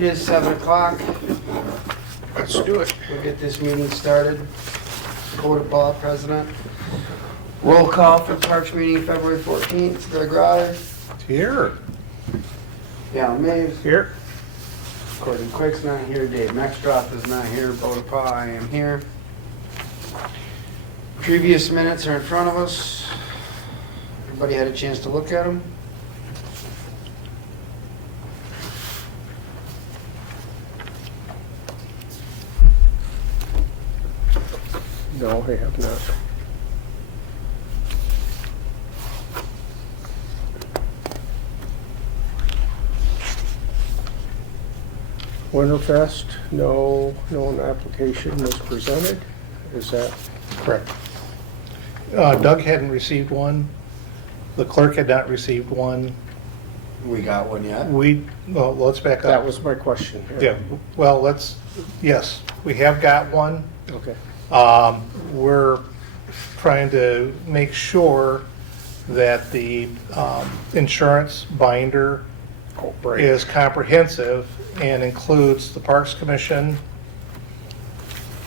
It is 7 o'clock. Let's do it. We'll get this meeting started. Code of Law, President. Roll call for the Parks meeting, February 14th. Greg Ryer. Here. Alan Maves. Here. Courtney Quick's not here. Dave Mextroff is not here. Bodepaw, I am here. Previous minutes are in front of us. Everybody had a chance to look at them? No, I have not. WinterFest, no application was presented. Is that Correct. Doug hadn't received one. The clerk had not received one. We got one yet? Well, let's back that up. was my question? Yeah, well, yes, we have got one. Okay. We're trying to make sure that the insurance binder Oh, right. is comprehensive and includes the Parks Commission,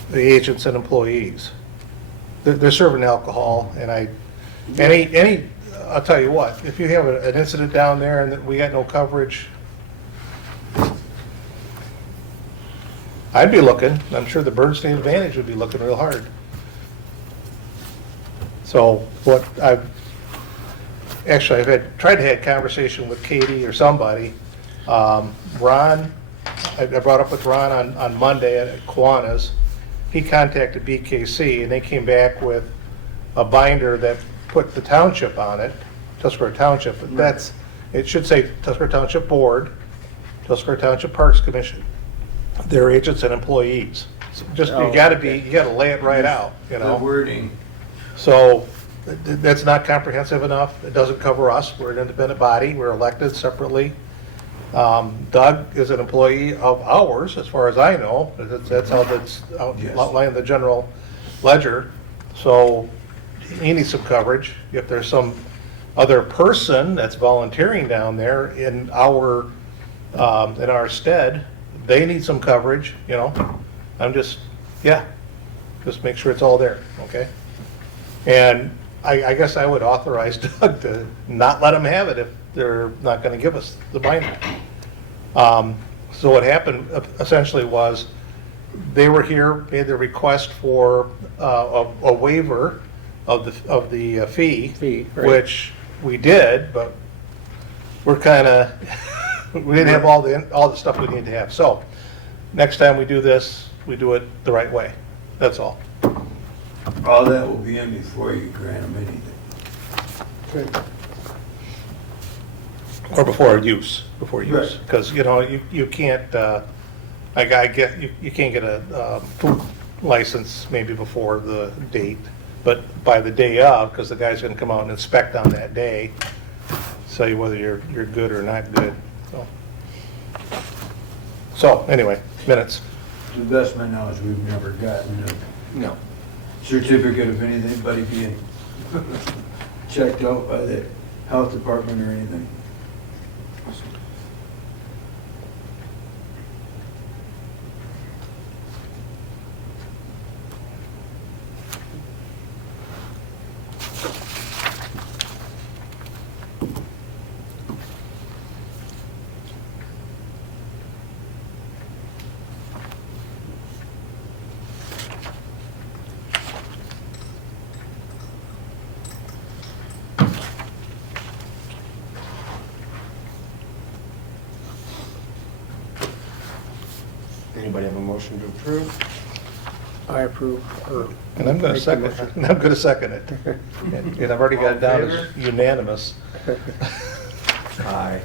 the agents and employees. They're serving alcohol, and I'll tell you what, if you have an incident down there and that we got no coverage, I'd be looking. I'm sure the Bernstein Advantage would be looking real hard. So I've tried to have conversation with Katie or somebody. Ron, I brought up with Ron on Monday at Kiwanis. He contacted BKC and they came back with a binder that put the township on it, Tuscarora Township. But it should say Tuscarora Township Board, Tuscarora Township Parks Commission, their agents and employees. So you gotta lay it right out, you know? The wording. So that's not comprehensive enough. It doesn't cover us. We're an independent body. We're elected separately. Doug is an employee of ours, as far as I know. That's how that's outlined in the general ledger. So he needs some coverage. If there's some other person that's volunteering down there in our stead, they need some coverage, you know. Just make sure it's all there, okay? And I guess I would authorize Doug to not let them have it if they're not going to give us the binder. So what happened essentially was they were here, made the request for a waiver of the fee, Right. which we did, but we're kind of we didn't have all the stuff we need to have. So next time we do this, we do it the right way. That's all. All that will be in before you grant them anything. Good. Or before use, Right. because you can't. You can't get a food license maybe before the date, but by the day of, because the guy's going to come out and inspect on that day, tell you whether you're good or not good. So anyway, minutes. To the best of my knowledge, we've never gotten No. a certificate of anybody being checked out by the health department or anything. Anybody have a motion to approve? I approve. And I'm going to second it. And I'm going to second it. And I've already got it down as unanimous. Aye.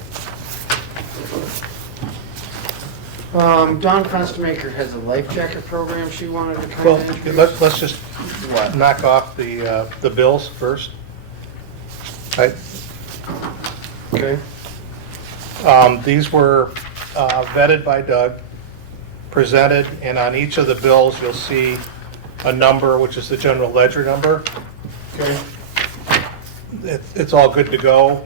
Dawn Fenstermaker has a life jacket program she wanted to Well, kind of introduce. let's just What? knock off the bills first. Okay. These were vetted by Doug, presented, and on each of the bills, you'll see a number, which is the general ledger number. Okay. It's all good to go.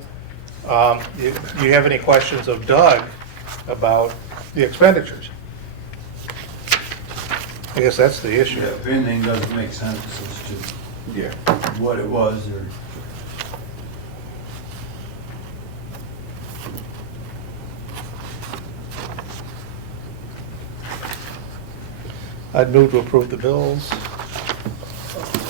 You have any questions of Doug about the expenditures. I guess that's the issue. Yeah, if anything doesn't make sense as to Yeah. what it was or. I'd move to approve the bills.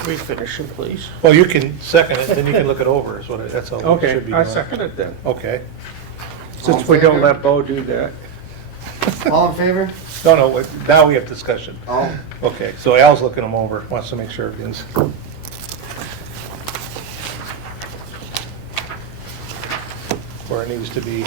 We finish it, please. Well, you can second it, then you can look it over, is what that's all it Okay, should be I doing. second it then. Okay. Since we don't let Bo do that. All in favor? No, now we have discussion. Oh, Okay, so Al's looking them over, wants to make sure everything's... where it needs to be.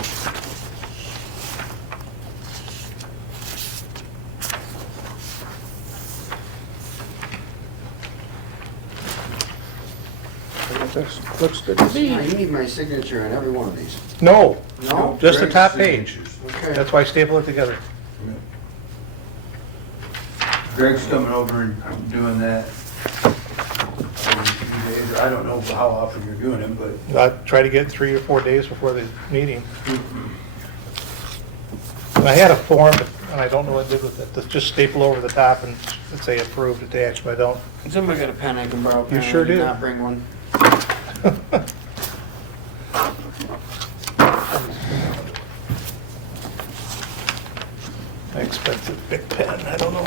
This looks good to yeah, me. you need my signature on every one of these. No, No? just the Greg's top page. signatures. Okay. That's why I staple it together. Greg's coming over and doing that over a few days. I don't know how often you're doing it, but I'll try to get 3 or 4 days before the meeting. And I had a form, and I don't know what I did with it, to just staple over the top and say approved attached, but I don't. Somebody got a pen I can borrow? You sure I did do. not bring one. Expensive big pen, I don't know.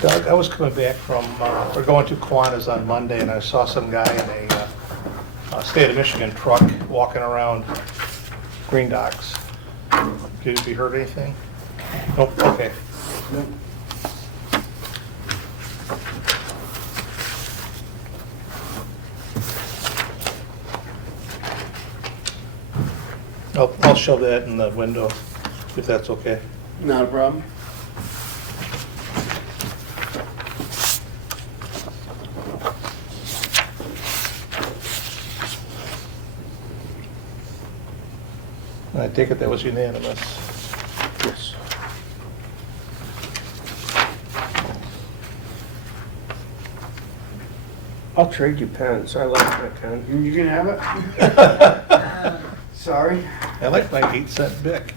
Doug, I was coming back from, we're going to Kiwanis on Monday, and I saw some guy in a state of Michigan truck walking around Green Docks. Have you heard anything? Nope, okay. I'll shove that in the window, if that's okay. Not a problem. I take it that was unanimous. Yes. I'll trade you pens. I like my pen. You can have it? Sorry. I like my 8-cent Bic.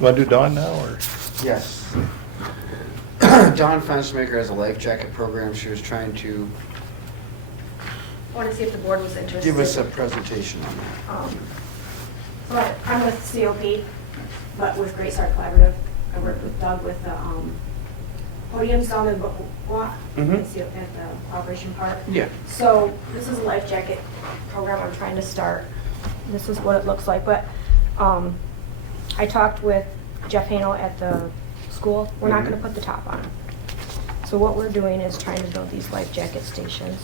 Want to do Dawn now, or? Yes. Dawn Fenstermaker has a life jacket program. She was trying to I want to see if the board was interested. give us a presentation on that. So I'm with COP, but with Great Start Collaborative. I work with Doug with the podiums down in Bois, Mhm. at the Operation Park. Yeah. So this is a life jacket program I'm trying to start. This is what it looks like, but I talked with Jeff Hanel at the school. We're not Mhm. going to put the top on. So what we're doing is trying to build these life jacket stations.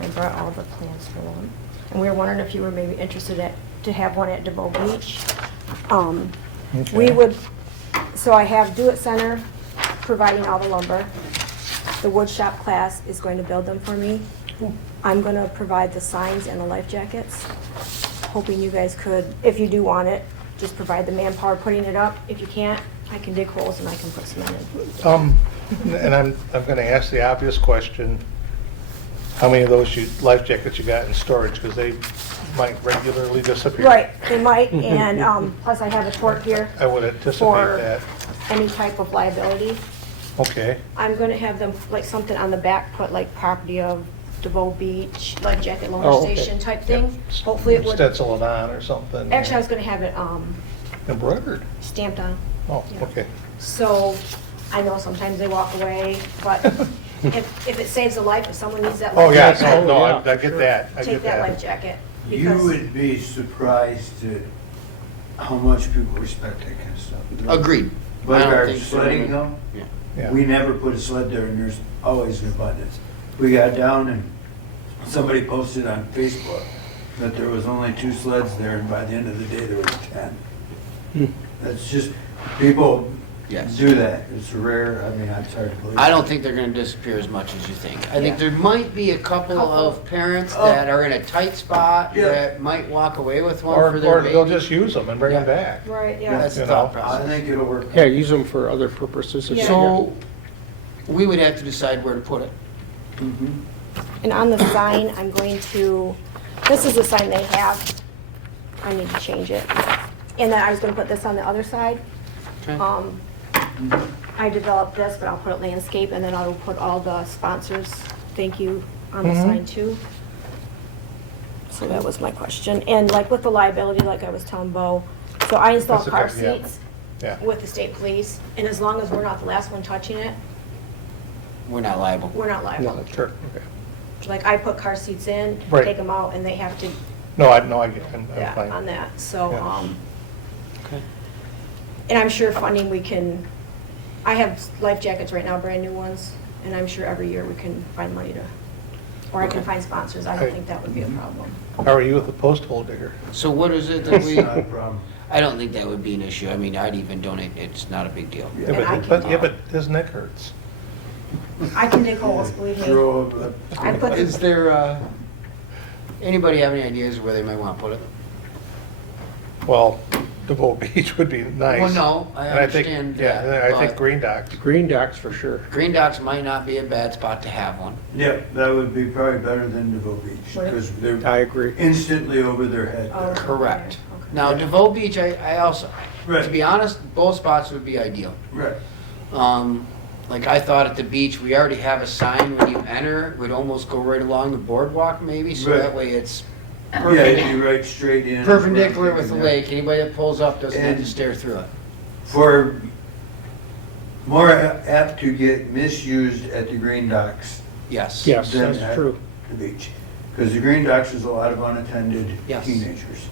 I brought all the plans for them. And we were wondering if you were maybe interested to have one at DeVoe Beach. We would, so I have Do It Center providing all the lumber. The wood shop class is going to build them for me. I'm going to provide the signs and the life jackets. Hoping you guys could, if you do want it, just provide the manpower putting it up. If you can't, I can dig holes and I can put cement in. And I'm going to ask the obvious question. How many of those life jackets you got in storage? Because they might regularly disappear. Right, they might, and plus I have a tort here I would anticipate for that. any type of liability. Okay. I'm gonna have them, like, something on the back, put like property of DeVoe Beach, life jacket Oh, loaner okay. station type Yep. thing. Hopefully it would, Stencil it on or something. actually I was gonna have it Embroidered? stamped on. Oh, Yeah. okay. So, I know sometimes they walk away, but if it saves a life, if someone needs that life Oh, yeah, jacket, no, yeah, I get sure. that. I take get that life that. jacket. you Because, would be surprised at how much people respect that kind of stuff. Agreed. I Like don't our think so. sledding hill, Yeah. Yeah. we never put a sled there and there's always an abundance. We got down and somebody posted on Facebook that there was only 2 sleds there and by the end of the day there was 10. That's just, people Yes. do that. It's rare, I mean, it's hard to believe. I don't think they're gonna disappear as much as you think. I think Yeah. there might be a couple of parents Oh. that are in a tight spot Yeah. that might walk away with one Or for their they'll baby. just use them and bring them back. right, yeah. That's the You thought know, I process. think it'll work. Yeah, use them for other purposes. if Yeah. you So, We would have to decide where to put it. Mhm. And on the sign, I'm going to, this is the sign they have. I need to change it. And then I was gonna put this on the other side. Okay. I developed this, but I'll put it landscape, and then I'll put all the sponsors, thank you, on the sign too. So that was my question. And like with the liability, like I was telling Bo, so I install That's car okay, yeah. seats Yeah. with the state police, and as long as we're not the last one touching it, We're not liable. we're not liable. No, Sure, okay. Like I put car seats in, Right. take them out, and they have to, No, I get, I'm yeah, fine. on that, so, Yeah. Okay. And I'm sure funding, we can, I have life jackets right now, brand new ones, and I'm sure every year we can find money to, or I can Okay. find sponsors, I don't Right. think that would be a problem. How are you with the post hole digger? So what is it that we, Not a problem. I don't think that would be an issue. I mean, I'd even donate, it's not a big deal. Yeah. And I But his neck hurts. I can dig holes, believe me. Throw up I put Is there, anybody have any ideas where they might want to put it? Well, DeVoe Beach would be nice. Well, no, I And think- understand Yeah, that, and I think but- Green Docks. Green docks for sure. Green Docks might not be a bad spot to have one. Yeah, that would be probably better than DeVoe Beach, Would it? because they're I agree. instantly over their head. Oh, okay, Correct. okay. Now, DeVoe Beach, I also, to Right. be honest, both spots would be ideal. Right. Like I thought at the beach, we already have a sign when you enter, it would almost go right along the boardwalk maybe, so Right. that way it's Yeah, it'd be right straight in. perpendicular with the Yeah. lake. Anybody that pulls up doesn't have to And- stare through it. For more apt to get misused at the green docks Yes. Yes, than that's at true. the beach. Because the green docks is a lot of unattended Yes. teenagers.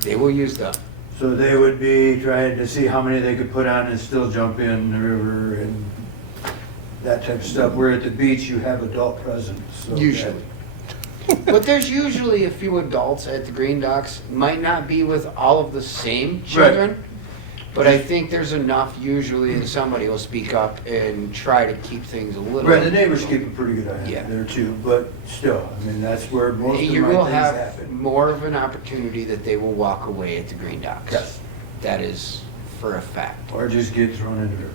They will use them. So they would be trying to see how many they could put on and still jump in the river and that type of stuff. Where at the beach, you have adult presence. so Usually. But there's usually a few adults at the Green Docks, might not be with all of the same children, but I think there's enough usually that somebody will speak up and try to keep things a little. Right, the neighbors keep a pretty good eye Yeah. on it there too, but still, I mean, that's where most of You my will things have happen. more of an opportunity that they will walk away at the Green Docks. Yes. That is for a fact. Or just get thrown into the river.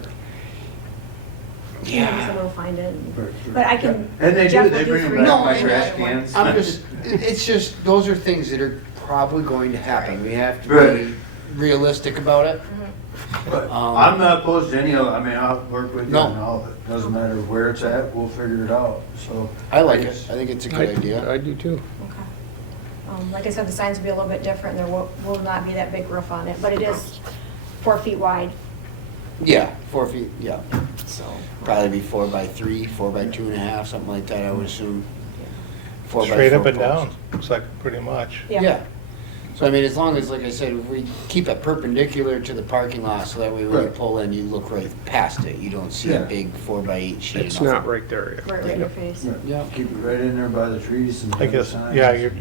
Maybe someone will find it. Right, But I can. And they Jeff do, will they bring them three. back No, my and trash I- cans. I'm just, it's just, those are things that are probably going to happen. We have to Right. be realistic about it. But Um, I'm not opposed to any of it, I mean, I'll work with you No. on all of it, doesn't matter where it's at, we'll figure it out, so. I like it. just- I think it's a good idea. I do too. Okay. Like I said, the signs will be a little bit different, there will not be that big roof on it, but it is 4 feet wide. Yeah, 4 feet, yeah. So probably be 4 by 3, 4 by 2.5, something like that, I would assume. 4 by Straight 4 up and posts. down, looks like pretty much. Yeah. So I mean, as long as, like I said, if we keep it perpendicular to the parking lot, so that way when you Right. pull in, you look right past it. You don't see a Yeah. big 4 by 8 sheet. It's not right there yet. Right in your face. Yeah, Yeah. Keep it right in there by the trees and. I the guess, signs. yeah, you're,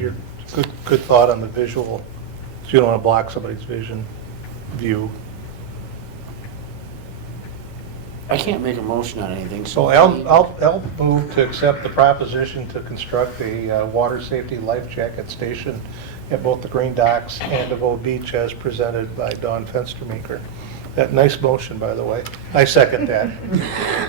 good thought on the visual. So you don't want to block somebody's view. I can't make a motion on anything, So so. I'll move to accept the proposition to construct a water safety life jacket station at both the Green Docks and DeVoe Beach as presented by Dawn Fenstermaker. That nice motion, by the way. I second that.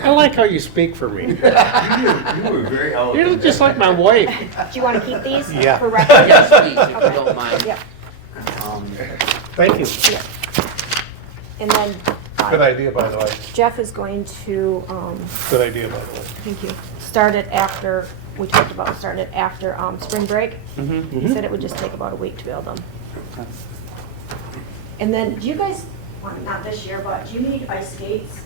I like how you speak for me. You were very You're eloquent. just like my wife. Do you want to keep these? Yeah. For record? Yes, please, if you Okay. don't mind. Yep, Um, Thank you. yep. And then Good idea, by the way. Jeff is going to, Good idea, by the way. thank you, start it after, we talked about starting it after spring break. Mm-hmm. He said it would just take about a week to build them. And then, do you guys, well, not this year, but do you need ice skates?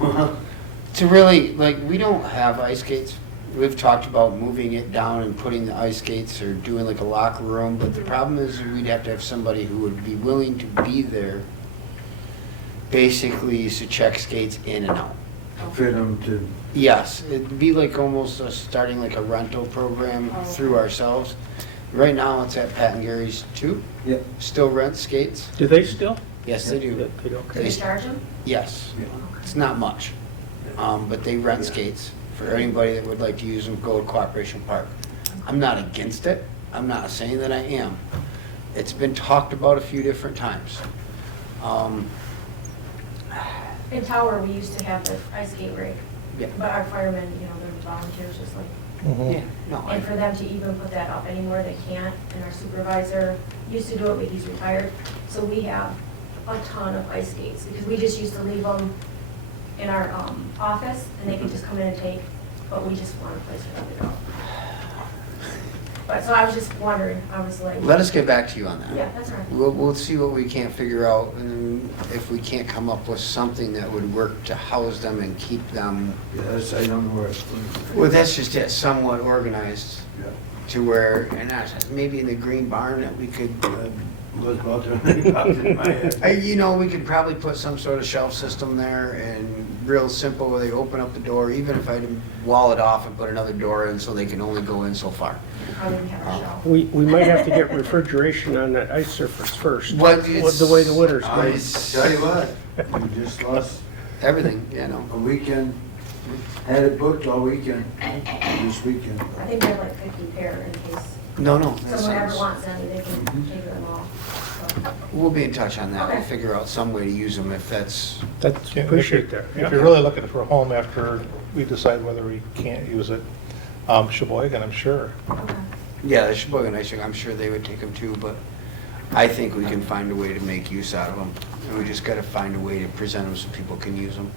To really, like, we don't have ice skates. We've talked about moving it down and putting the ice skates or doing like a locker room, but the problem is we'd have to have somebody who would be willing to be there basically to check skates in and out. Fit them to, Yes, it'd be like almost starting like a rental program through ourselves. Right now, it's at Pat and Gary's too. yep. Still rent skates. Do they still? Yes, they do. They Do okay. they charge them? Yes, Yeah. it's not much, but they rent skates for anybody that would like to use them. Go to Cooperation Park. I'm not against it. I'm not saying that I am. It's been talked about a few different times. In Tower, we used to have the ice skate rink, Yeah. but our firemen, you know, they're volunteers just like, Yeah, no, and for them to even put that up anymore, they can't. And our supervisor used to do it, but he's retired. So we have a ton of ice skates because we just used to leave them in our office and they could just come in and take, but we just want a place for them to go. But, so I was just wondering, I was like. let us get back to you on that. Yeah, that's all right. We'll see what we can't figure out, and if we can't come up with something that would work to house them and keep them, Yes, I don't know where it's. well, that's just it, somewhat organized Yeah. to where, and maybe in the green barn that we could, Was about to pop in my head. you know, we could probably put some sort of shelf system there and real simple where they open up the door, even if I had to wall it off and put another door in so they can only go in so far. Probably have a shelf. We might have to get refrigeration on that ice surface first. What, With the way the winter's going. Tell you what, we just lost Everything, you know. a weekend, had it booked all weekend, this weekend. I think we have like 50 pair in case No, that someone ever sounds, wants any, they can take them all. So, we'll be in touch on that. We'll Okay. figure out some way to use them if that's, That's, Yeah, appreciate that. If you're really looking for a home after we decide whether we can't use it, Sheboygan, I'm sure. okay. yeah, the Sheboygan Ice Rink, I'm sure they would take them too, but I think we can find a way to make use out of them. And we just gotta find a way to present them so people can use them.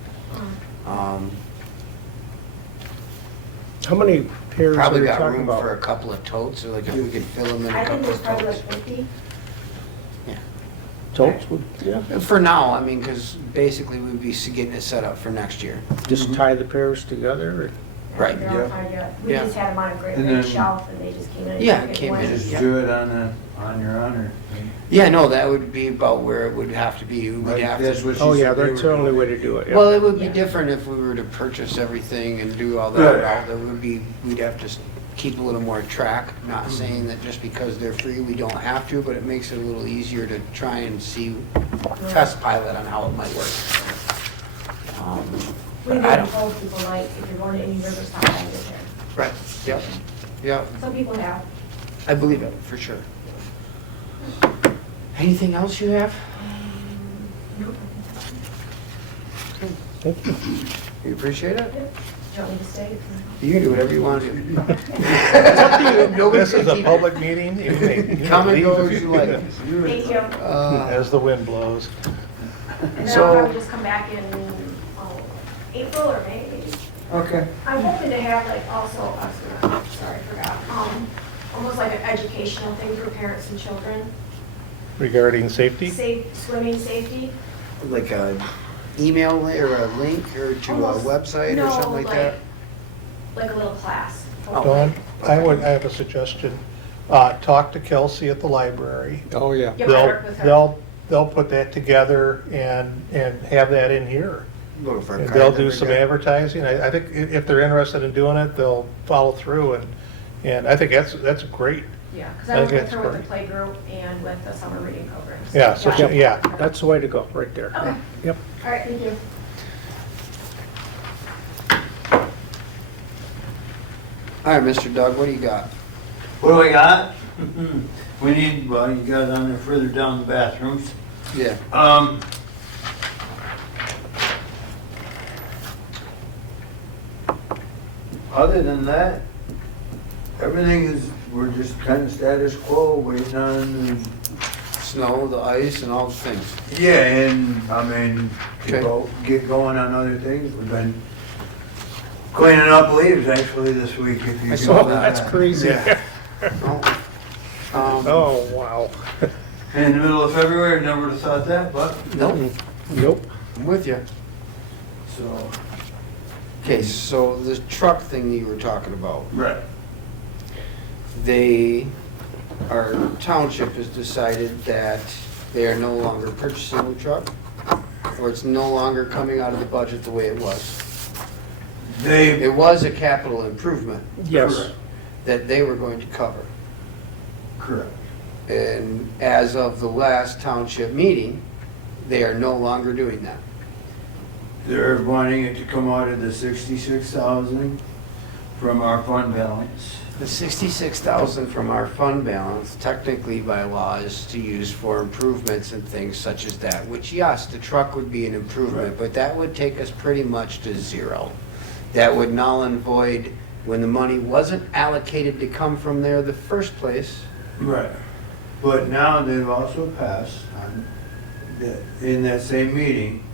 How many pairs are Probably you got talking room for a about? couple of totes, or like if we could fill them in a I think couple there's of probably like totes. 50. Yeah. Totes would, yeah, And for now, I mean, because basically we'd be getting it set up for next year. just tie the pairs together. Right. They're all Yeah. tied up. We Yeah. just had them on a great And big then- shelf and they just came in and Yeah, picked came in one. and- Just Yeah. do it on your honor. Yeah, no, that would be about where it would have to be. We'd have That's to, what she Oh, yeah, said they that's were the only doing. way to do it, yeah. well, it would be Yeah. different if we were to purchase everything and do all that. Right. That would be, we'd have to keep a little more track. Not saying that just because they're free, we don't have to, but it makes it a little easier to try and see, test pilot on how it might work. We've I been don't, told people like, if you're going to any Riverside, I get there. right, yep, yep. Some people have. I believe it, for sure. Anything else you have? Nope. Thank you. You appreciate it? Do you want me to stay? You can do whatever you want to do. It's up to you. Nobody's This is gonna a keep- public meeting. You may Come and leave go if as you like. Thank you. As the wind blows. And then So- I'll probably just come back in April or May, maybe. Okay. I'm hoping to have like also, I was gonna, sorry, I forgot, almost like an educational thing for parents and children. Regarding safety? Safe, swimming safety. Like a email or a link or to a Almost- website or no, something like that? Like a little class. Oh. Dawn, I have a suggestion. Talk to Kelsey at the library. Oh, yeah. Yep, I work with her. They'll put that together and have that in here. Looking for a And card they'll every do some day. advertising. I think if they're interested in doing it, they'll follow through and I think that's great. Yeah, because I I work think with her that's with the playgroup and with the summer reading programs. Yeah, so Gotcha. yeah. That's the way to go, right there. Okay, Yep. all right, thank you. All right, Mr. Doug, what do you got? What do I got? We need, well, you got it on there further down the bathrooms. Yeah. Other than that, everything is, we're just kind of status quo, waiting on, Snow, the ice, and all the things. yeah, and, I mean, to Okay. get going on other things. We've been cleaning up leaves actually this week, if you I can saw believe That's that. crazy. Yeah. Oh, wow. In the middle of February, never would have thought that, but, Nope, Nope. I'm with you. so, Okay, so the truck thing you were talking about, right. our township has decided that they are no longer purchasing the truck, or it's no longer coming out of the budget the way it was. They, It was a capital improvement Yes. that they were going to cover. correct. And as of the last township meeting, they are no longer doing that. They're wanting it to come out of the 66,000 from our fund balance. The 66,000 from our fund balance, technically by law, is to use for improvements and things such as that, which, yes, the truck would be an improvement, Right. but that would take us pretty much to zero. That would null and void when the money wasn't allocated to come from there the first place. Right. But now they've also passed on, in that same meeting,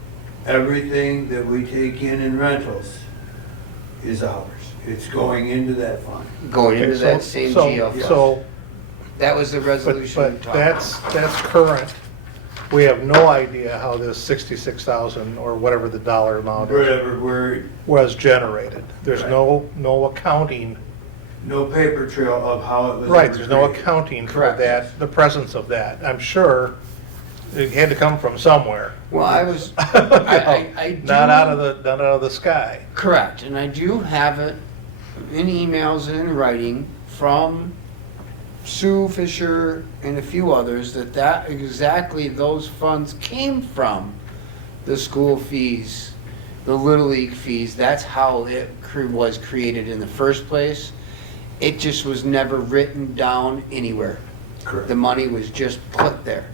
everything that we take in rentals is ours. It's going into that fund. Going into Okay, that so- same so- GL fund. So, That was the resolution we but talked about. that's current. We have no idea how this 66,000 or whatever the dollar amount is Whatever, we're, was generated. There's Right. no accounting, no paper trail of how it was. right, ever there's no created. accounting for Correct. that, the presence of that. I'm sure it had to come from somewhere. Well, I was, You know, I do. Not out of the sky. Correct, and I do have it in emails and in writing from Sue Fisher and a few others that exactly those funds came from the school fees, the Little League fees. That's how it was created in the first place. It just was never written down anywhere. Correct. The money was just put there,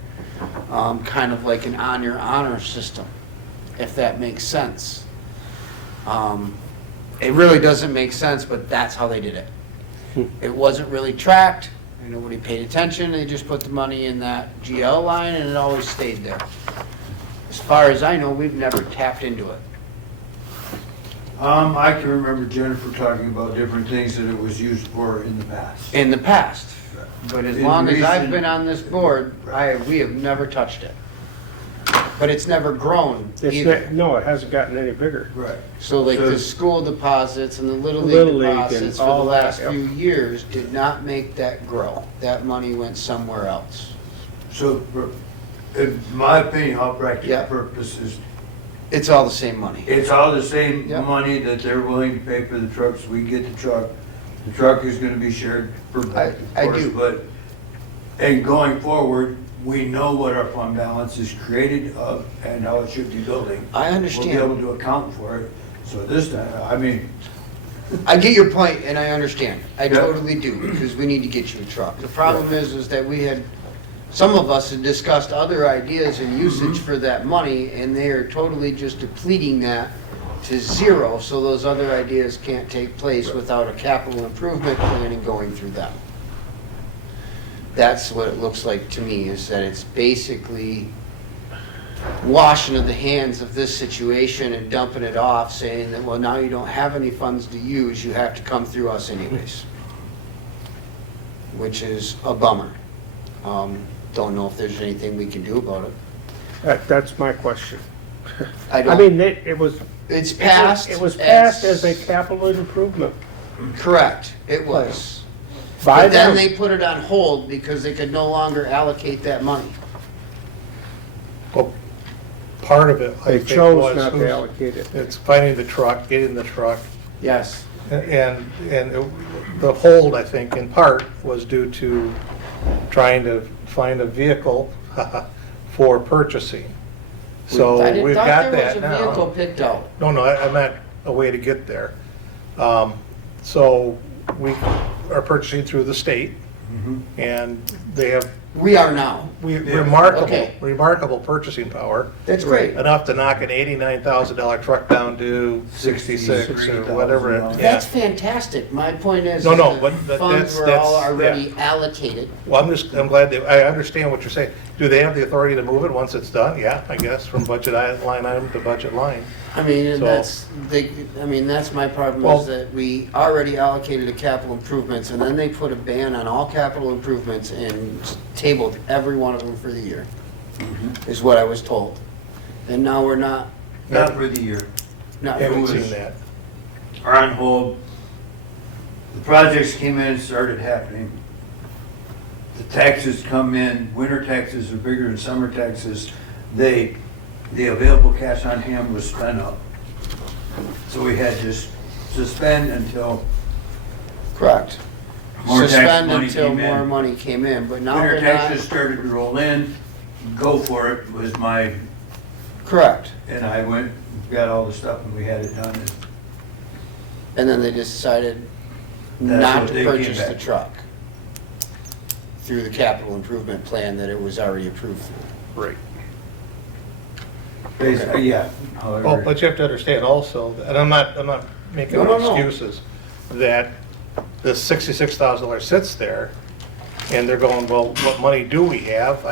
kind of like an on your honor system, if that makes sense. It really doesn't make sense, but that's how they did it. It wasn't really tracked, and nobody paid attention, they just put the money in that GL line and it always stayed there. As far as I know, we've never tapped into it. I can remember Jennifer talking about different things that it was used for in the past. In the past, but as In long as I've recent- been on this board, we have never touched it. But it's never grown It's either. not, no, it hasn't gotten any bigger. Right. So like So- the school deposits and the Little Little League League and deposits for the all that, last yep. few years did not make that grow. That money went somewhere else. So, in my opinion, all practical Yeah. purposes, It's all the same money. it's all the same Yep. money that they're willing to pay for the trucks. We get the truck. The truck is gonna be shared for both, I of course, do. but, and going forward, we know what our fund balance is created of and how it should be building. I We'll be understand. able to account for it. So this time, I mean, I get your point and I understand. I Yeah. totally do, because we need to get you a truck. The problem is that we had, some of us had discussed other ideas and usage for that money, and they are totally just depleting that to zero, so those other ideas can't take place without a capital improvement plan and going through them. That's what it looks like to me, is that it's basically washing of the hands of this situation and dumping it off, saying that, well, now you don't have any funds to use, you have to come through us anyways. Which is a bummer. Don't know if there's anything we can do about it. That's my question. I I don't, mean, it was. it's passed. It was passed as a capital improvement Correct, it was. by But then them. they put it on hold because they could no longer allocate that money. Well, part of it, I They think, chose was not to allocate it. it's finding the truck, getting the truck, Yes. and the hold, I think, in part, was due to trying to find a vehicle for purchasing. So I didn't we've thought got there that was a vehicle now. picked out. No, I meant a way to get there. So we are purchasing through the state, and they have We are now. remarkable, Okay. remarkable purchasing power, That's great. enough to knock an $89,000 truck down to 66 or whatever. $63,000. Yeah. That's fantastic. My point is. No, is no, the but funds were that's- all yeah. already allocated. Well, I'm glad I understand what you're saying. Do they have the authority to move it once it's done? Yeah, I guess, from budget line item to budget line. I mean, and So- that's my problem Well- is that we already allocated to capital improvements and then they put a ban on all capital improvements and tabled every one of them for the year, is what I was told. And now we're not, not for the year. not. Haven't was- seen that. Are on hold. The projects came in and started happening. The taxes come in, winter taxes are bigger than summer taxes. The available cash on hand was spent up. So we had to suspend until Correct. more tax Suspend money until came more in. money came in, but now Winter we're taxes not. started to roll in, go for it was my, Correct. and I went, got all the stuff and we had it done. And then they just decided, That's not what to they came purchase the back. truck through the capital improvement plan that it was already approved through. Right. Basically, yeah. Well, However, but you have to understand also, and I'm not making No, no. excuses, that the $66,000 sits there, and they're going, well, what money do we have?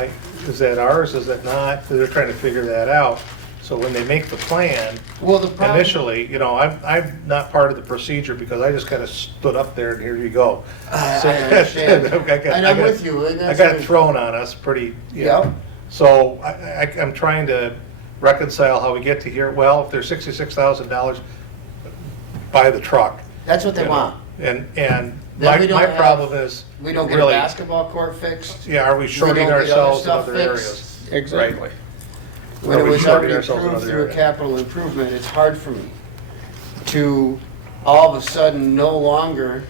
Is that ours, is it not? They're trying to figure that out. So when they make the plan, Well, the problem. initially, you know, I'm not part of the procedure because I just kind of stood up there and here you go. I So- understand. I got- And I I'm got- with you. And I that's got what- thrown on us pretty, you know. Yep. So I'm trying to reconcile how we get to here. Well, if there's $66,000, buy the truck. That's what they you know. want. And Then my we don't have- problem is, We don't get a really, basketball court fixed. yeah, are we We shorting don't get other ourselves in stuff other fixed. areas? Exactly. When Are it we was shorting already ourselves in approved other through a area? capital improvement, it's hard for me to all of a sudden no longer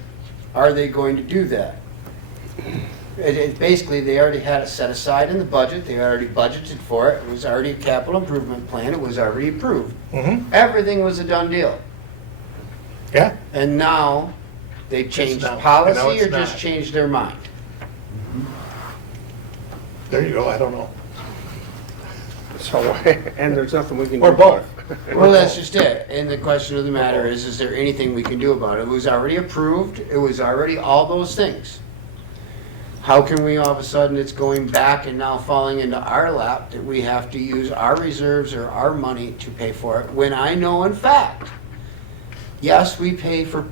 are they going to do that. Basically, they already had it set aside in the budget, they already budgeted for it, it was already a capital improvement plan, it was already approved. Mm-hmm, Everything was a done deal. yeah. And now they've changed not. And now policy it's or just not. changed their mind. There you go, I don't know. So, and there's nothing we can do. Or both. about it. Well, that's just it. And the question of the matter is there anything we can do about it? It was already approved, it was already all those things. How can we all of a sudden, it's going back and now falling into our lap that we have to use our reserves or our money to pay for it? When I know in fact, yes, we pay for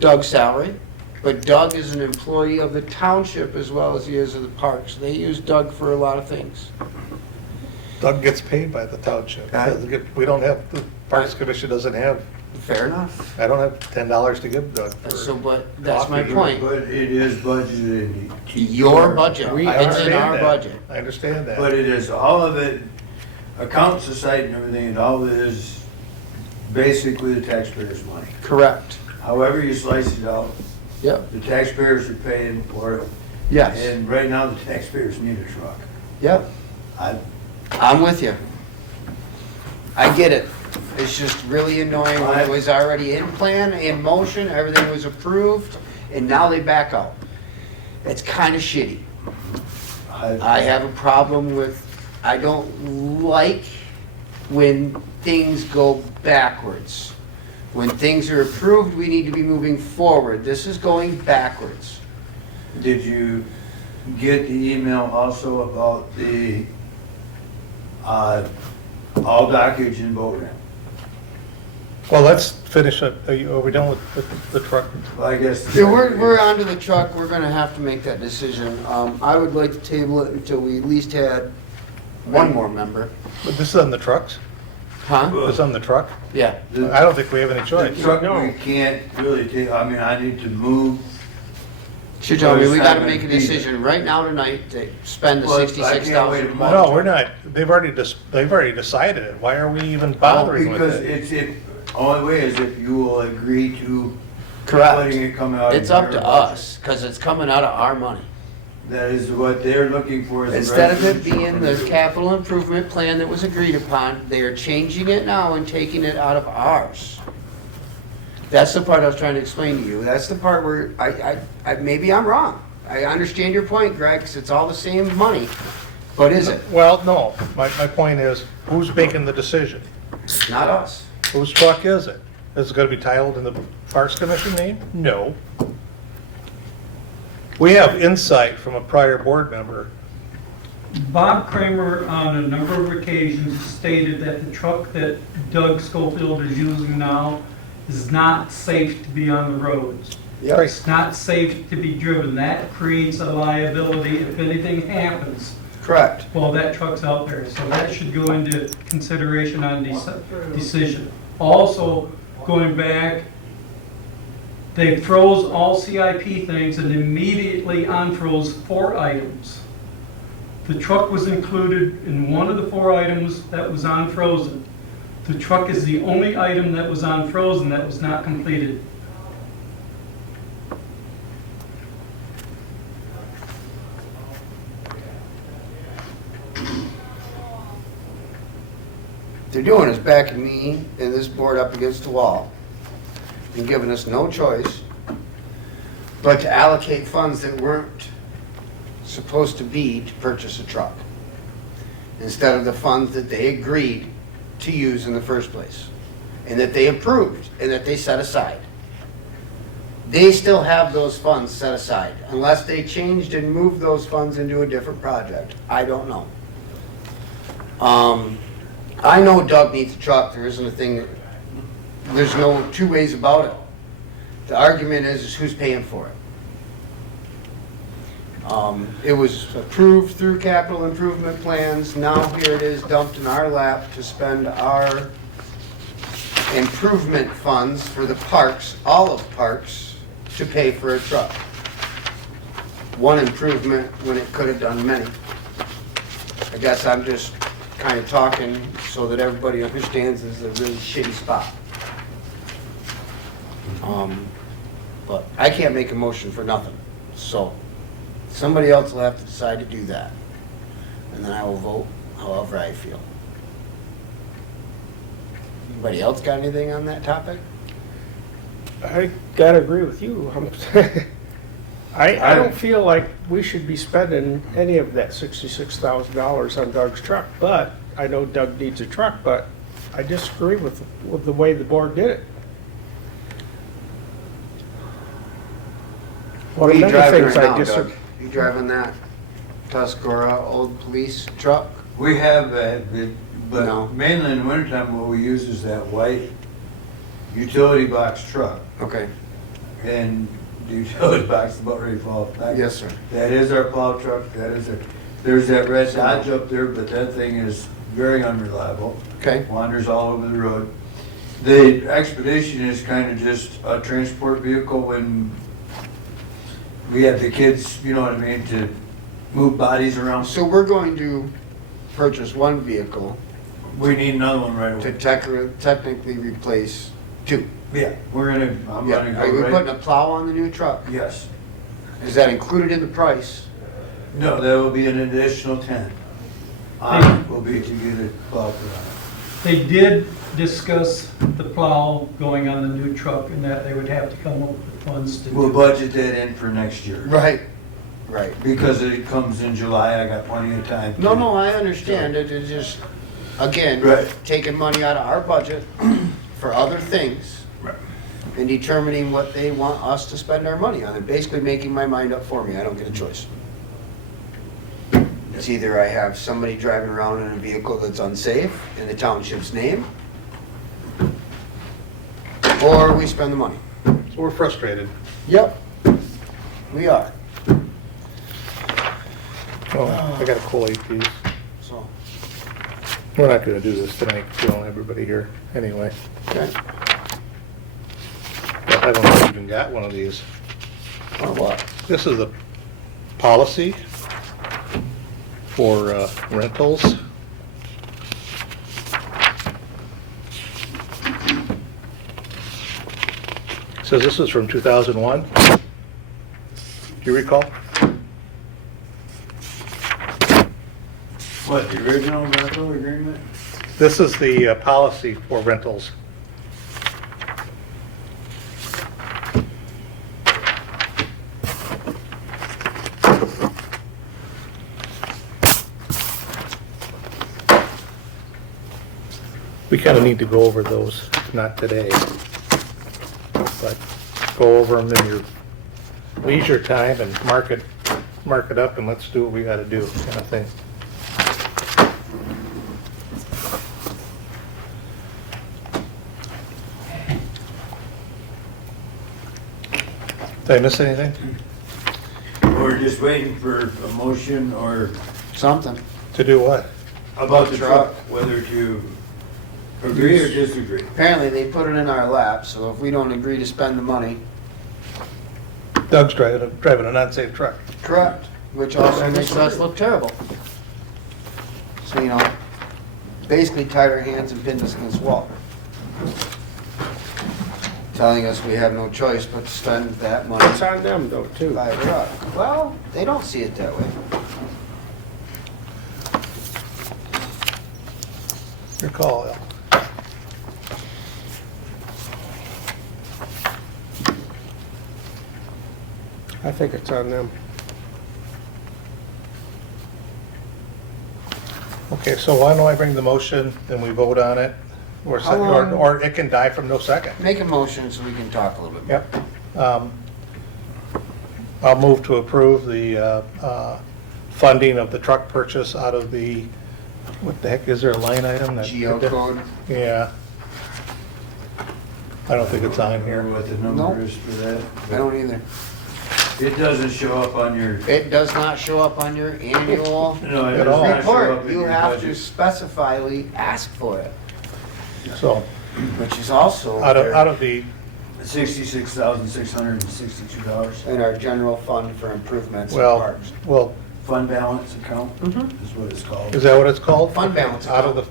Doug's salary, but Doug is an employee of the township as well as he is of the parks. They use Doug for a lot of things. Doug gets paid by the township. Right. We don't have, the Parks Commission doesn't have, Fair enough. I don't have $10 to give Doug for. So, but that's my coffee. point. but it is budgeted. Your budget, We- I it's in understand our that. budget. I understand that. But it is, all of it, accounts aside and everything, and all of it is basically the taxpayers' money. Correct. However you slice it out, Yep. the taxpayers are paying for it. Yes. And right now, the taxpayers need a truck. Yep. I'm with you. I get it. It's just really annoying when it was already in plan, in motion, everything was approved, and now they back out. It's kind of shitty. I have a problem with, I don't like when things go backwards. When things are approved, we need to be moving forward. This is going backwards. Did you get the email also about the, all dockage in boat ramp? Well, let's finish it. Are we done with the truck? Well, I guess. Yeah, we're onto the truck, we're gonna have to make that decision. I would like to table it until we at least had one more member. But this is on the trucks? Huh? This is on the truck? Yeah. I don't think we have any The choice. truck, No. we can't really take, I mean, I need to move. She told me we gotta Well, make a it's not gonna be decision right now tonight to spend the Well, I can't $66,000 wait a a month. month. No, we're not. They've already decided it. Why are we even bothering with Because it? it's, only way is if you will agree to Correct. letting it come out. of It's up your to budget. us, cause it's coming out of our money. That is what they're looking for. is a Instead of it resolution being from the you. capital improvement plan that was agreed upon, they are changing it now and taking it out of ours. That's the part I was trying to explain to you. That's the part where maybe I'm wrong. I understand your point, Greg, 'cause it's all the same money, but is it? Well, no. My point is, who's making the decision? Not us. Whose truck is it? Is it gonna be titled in the Parks Commission name? No. We have insight from a prior board member. Bob Kramer, on a number of occasions, stated that the truck that Doug Schofield is using now is not safe to be on the roads. It's not safe to be driven. That creates a liability if anything happens Correct. while that truck's out there. So that should go into consideration on decision. Also, going back, they froze all CIP things and immediately unfroze 4 items. The truck was included in one of the 4 items that was unfrozen. The truck is the only item that was unfrozen that was not completed. They're doing is backing me and this board up against the wall and giving us no choice but to allocate funds that weren't supposed to be to purchase a truck, instead of the funds that they agreed to use in the first place, and that they approved, and that they set aside. They still have those funds set aside, unless they changed and moved those funds into a different project. I don't know. I know Doug needs a truck. There isn't a thing, there's no two ways about it. The argument is who's paying for it. It was approved through capital improvement plans. Now here it is dumped in our lap to spend our improvement funds for the parks, all of parks, to pay for a truck. One improvement when it could have done many. I guess I'm just kind of talking so that everybody understands this is a really shitty spot. But I can't make a motion for nothing, so somebody else will have to decide to do that. And then I will vote however I feel. Anybody else got anything on that topic? I gotta agree with you. I don't feel like we should be spending any of that $66,000 on Doug's truck, but I know Doug needs a truck, but I disagree with the way the board did it. One of What are you the driving things right I now, disagree. Doug? You driving that Tuscarora old police truck? We have, No. but mainly in the wintertime, what we use is that white utility box truck. Okay, And the utility box is about ready to fall apart. yes, sir. That is our plow truck, that is it. There's that red Dodge up there, but that thing is very unreliable. Okay, Wanders all over the road. The Expedition is kind of just a transport vehicle when we have the kids, you know what I mean, to move bodies around. so we're going to purchase one vehicle We need another one right to away. technically replace two. Yeah, we're gonna, I'm Yeah, gonna go are we right. putting a plow on the new truck? Yes. Is that included in the price? No, that will be an additional 10. Will be to get a plow put on it. They did discuss the plow going on the new truck and that they would have to come up with funds to We'll do. budget that in for next year. Right, right. Because it comes in July, I got plenty of time. No, to- no, I understand it, it's just, again, Right. taking money out of our budget for other things Right. and determining what they want us to spend our money on. They're basically making my mind up for me, I don't get a choice. It's either I have somebody driving around in a vehicle that's unsafe in the township's name, or we spend the money. So we're frustrated. Yep, we are, Oh, I gotta collate these. so, We're not gonna do this tonight, we don't have everybody here anyway. okay. But I don't know if we even got one of these. Or what? This is a policy for rentals. Says this is from 2001. Do you recall? What, the original rental agreement? This is the policy for rentals. We kind of need to go over those, not today, but go over them in your leisure time and mark it up and let's do what we got to do, kind of thing. Did I miss anything? We're just waiting for a motion or Something. To do what? about the truck, whether to agree or disagree. Apparently, they put it in our lap, so if we don't agree to spend the money, Doug's driving an unsafe truck. correct, which also makes us look terrible. So, you know, basically tied our hands and pinned us against the wall. Telling us we have no choice but to spend that money It's on them though, to too. buy a truck. Well, they don't see it that way. Your call, Al. think it's on them. Okay, so why don't I bring the motion and we vote on it? Or How long- or it can die from no second. Make a motion so we can talk a little bit more. Yep. I'll move to approve the funding of the truck purchase out of the, what the heck, is there a line item? that- Geocode. Yeah. I don't think it's on here. What the number is for that? I don't either. It doesn't show up on your, It does not show up on your annual no, it At does all. not show up report. in You your have to budget. specifyly ask for it, So, which is also out of the, $66,662. in our general fund for improvements in well, parks. well, Fund balance account Mhm. is what it's called. is that what it's called? Fund balance Out of the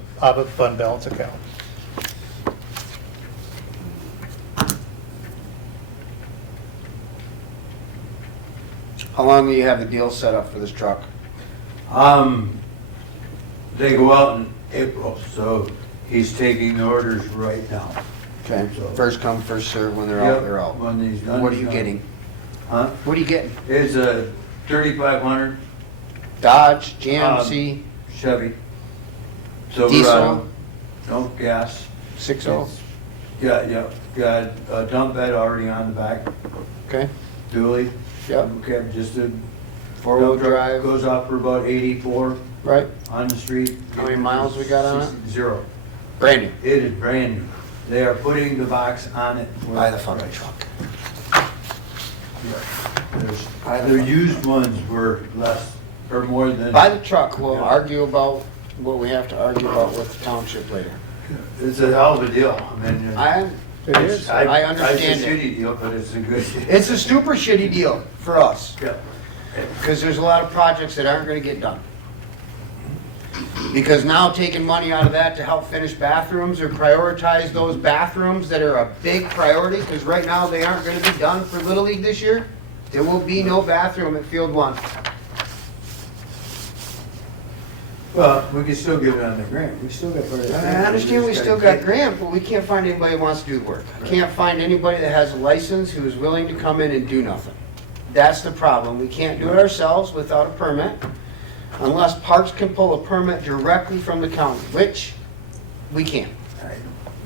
fund balance account. How long do you have the deal set up for this truck? They go out in April, so he's taking the orders right now. Okay, So- first come, first serve. When they're out, Yep, they're out. When he's done. What are he's you done. getting? Huh? What are you getting? It's a 3500 Dodge, GMC, Chevy. Silverado. diesel, No gas. 6.0, Yeah, got a dump bed already on the back, okay? dually. Yep, Okay, just a. four-wheel drive, Goes up for about 84 right? on the street. How many miles we got on it? 0. Brand new. It is brand new. They are putting the box on it. Buy the fucking truck. Buy the Their fucking used ones were less, or more than. Buy the truck, we'll Yeah. argue about what we have to argue about with the township later. It's a hell of a deal. I mean, It is. I understand It's a it. shitty deal, but it's a good deal. It's a super shitty deal for us, Yeah. because there's a lot of projects that aren't gonna get done. Because now taking money out of that to help finish bathrooms or prioritize those bathrooms that are a big priority, because right now they aren't gonna be done for Little League this year. There will be no bathroom at Field 1. Well, we can still get it on the grant. We still got part of the grant. I understand we just still gotta got grant, but we can't find anybody who wants to do the work. I can't find anybody that has a license who is willing to come in and do nothing. That's the problem. We can't do it ourselves without a permit, unless Parks can pull a permit directly from the county, which we can't.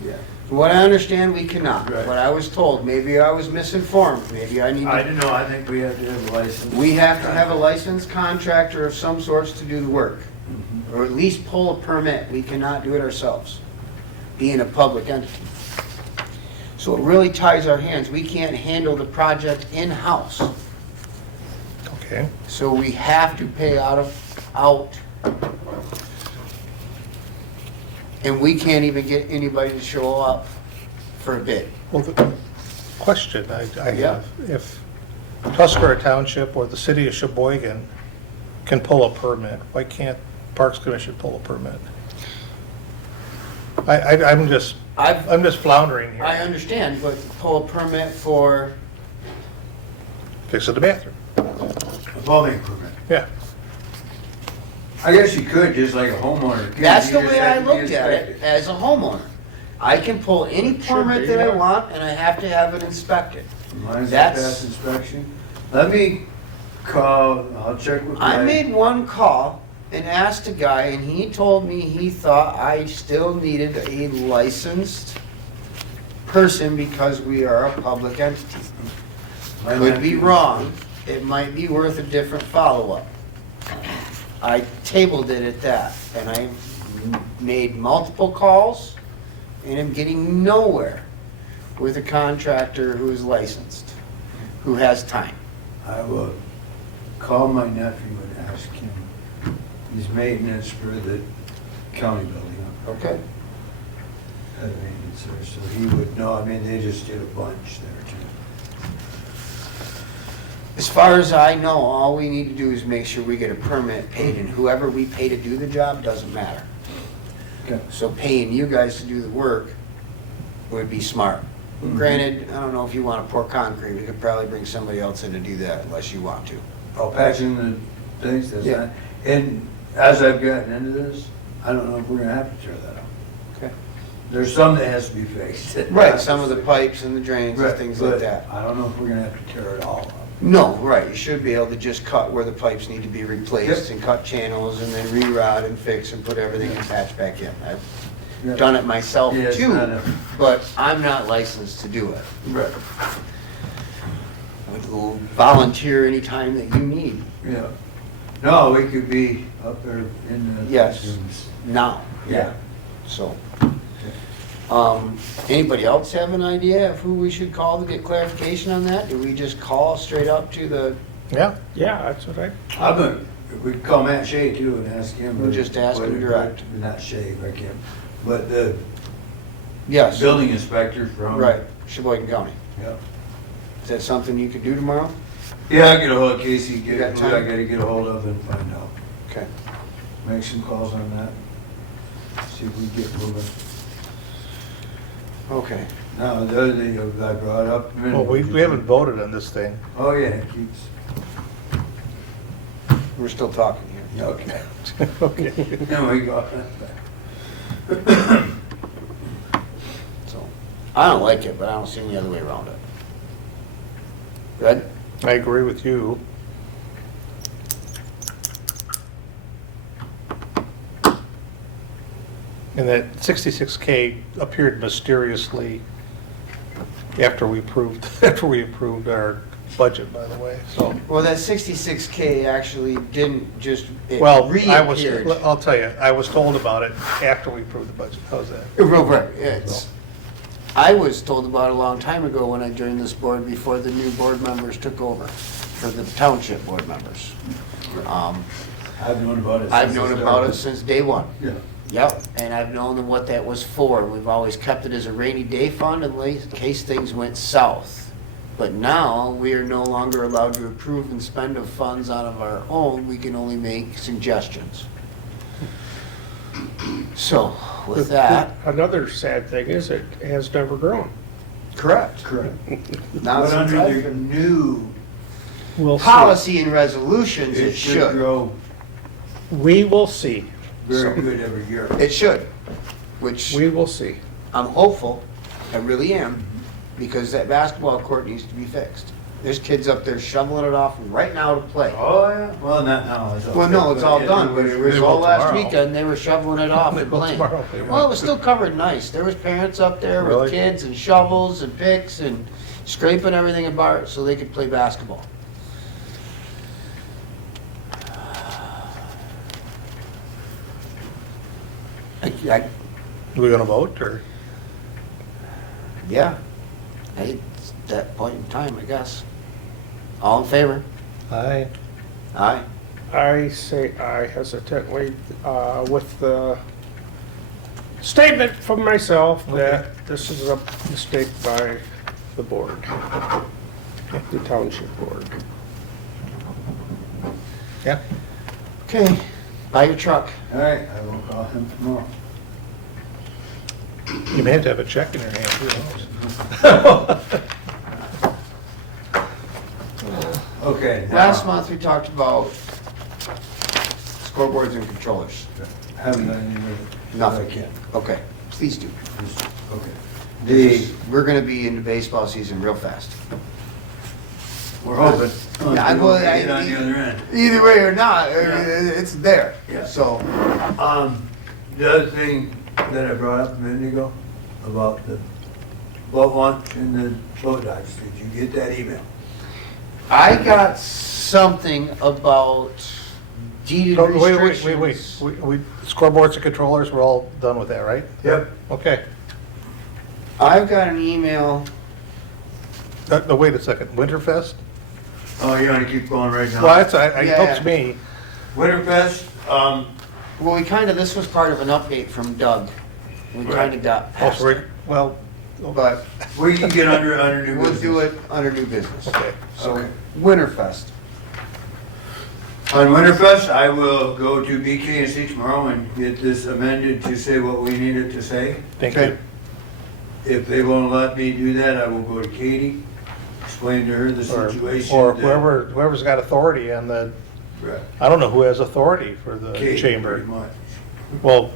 Yeah. From what I understand, we cannot. Right. What I was told, maybe I was misinformed, maybe I need I to, don't know, I think we have to have a license. we have to have a licensed contractor of some sorts to do the work, or at least pull a permit. We cannot do it ourselves, being a public entity. So it really ties our hands. We can't handle the project in-house. Okay. So we have to pay out. And we can't even get anybody to show up for a bid. Well, the question I Yeah. have, if Tuscarora Township or the city of Sheboygan can pull a permit, why can't Parks Commission pull a permit? I'm just floundering I here. understand, but pull a permit for, Fixing the bathroom. A plumbing permit. Yeah. I guess you could, just like a homeowner. could. that's You the just way have I to be looked at it inspected. as a homeowner. I can pull any permit be, that I yeah. want, and I have to have it inspected. Mine is a That's- pass inspection. Let me call, I'll check with I my. made one call and asked a guy, and he told me he thought I still needed a licensed person because we are a public entity. Could be wrong. It might be worth a different follow-up. I tabled it at that, and I made multiple calls, and am getting nowhere with a contractor who is licensed, who has time. I will call my nephew and ask him. He's maintenance for the county building up Okay. head of maintenance there, so he would know. I mean, they just did a bunch there too. As far as I know, all we need to do is make sure we get a permit paid, and whoever we pay to do the job doesn't matter. Okay. So paying you guys to do the work would be smart. Granted, I don't know if you want to pour concrete, we could probably bring somebody else in to do that unless you want to. I'll patch in the things, that's Yeah. not, and as I've gotten into this, I don't know if we're gonna have to tear that out. Okay. There's some that has to be fixed. Right, some of the pipes and the drains and Right, things like but that. I don't know if we're gonna have to tear it all up. No, right, you should be able to just cut where the pipes need to be replaced and cut channels and then re-rod and fix and put everything and patch back in. I've done it myself Yeah, it's too, not a- but I'm not licensed to do it. Right. I will volunteer anytime that you need, Yeah. No, we could be up there in the. Yes. now, Yeah. so. Anybody else have an idea of who we should call to get clarification on that? Do we just call straight up to the, Yeah, Yeah, that's what I, I'm gonna, we could call Matt Shea too and ask him. We'll just ask him direct. Not Shea, I can't, but the yes, building inspector from. right, Sheboygan County. Yeah. Is that something you could do tomorrow? Yeah, I'll get a hold of Casey, You get, got who I time? gotta get a hold of and find out. Okay. Make some calls on that. See if we get moving. Okay. Now, the other thing I brought up. well, we haven't voted on this thing. Oh, yeah, it keeps. We're still talking here. Okay. Okay. Then we go. So, I don't like it, but I don't see any other way around it. Red? I agree with you. And that 66K appeared mysteriously after we approved our budget, by the way, so. Well, that 66K actually didn't just, it Well, reappeared. I'll tell you, I was told about it after we approved the budget. How's that? Real quick, I was told about it a long time ago when I joined this board before the new board members took over, for the township board members. I've known about it. I've since known it about it started. since day one. Yeah. Yep, and I've known what that was for. We've always kept it as a rainy day fund in case things went south. But now, we are no longer allowed to approve and spend of funds out of our own. We can only make suggestions. So, with that, another sad thing is it has never grown. correct. Correct. Now, But since under I've the been- new, We'll see. policy and resolutions, it it should should. grow We will see. very good every year. It should, which We will see. I'm hopeful, I really am, because that basketball court needs to be fixed. There's kids up there shoveling it off right now to play. Oh, yeah, well, not now. It's all Well, no, it's all yeah, done, but it was They will all last tomorrow. weekend, they were shoveling it off They and will playing. tomorrow if they Well, want it was still covered nice. There was parents up there with Really? kids and shovels and picks and scraping everything apart so they could play basketball. I, Are we gonna vote, or? yeah, it's that point in time, I guess. All in favor? Aye. Aye. I say aye hesitantly with the statement from myself that this is a mistake by the board, the township board. Yeah. Okay, buy your truck. All right, I will call him tomorrow. You may have to have a check in your hand, who knows? Okay. now- Last month, we talked about scoreboards and controllers. Haven't done any of it. Nothing. I can't. Okay, please do. Okay. The, We're gonna be into baseball season real fast. we're hoping. Yeah, I will- I- Get on the other end. Either way or not, Yeah. it's there. Yeah. So, The other thing that I brought up a minute ago about the boat launch and the boat dives, did you get that email? I got something about deeded Oh, wait, restrictions. we, scoreboards and controllers, we're all done with that, right? Yep. Okay. I've got an email, No, wait a second, Winterfest? Oh, you wanna keep going right now? Well, that's, it Yeah. helps me. WinterFest, well, this was part of an update from Doug. We Right. kinda got Oh, past sorry. it, Well, but we can get under new we'll business. do it under new business. okay. So, Okay. Winterfest. On WinterFest, I will go to BK&C tomorrow and get this amended to say what we need it to say. Thank Okay. you. If they won't let me do that, I will go to Katie, explain to her the situation. Or that- whoever's got authority on the, Right. I don't know who has authority for the Katie, chamber. pretty much. Well,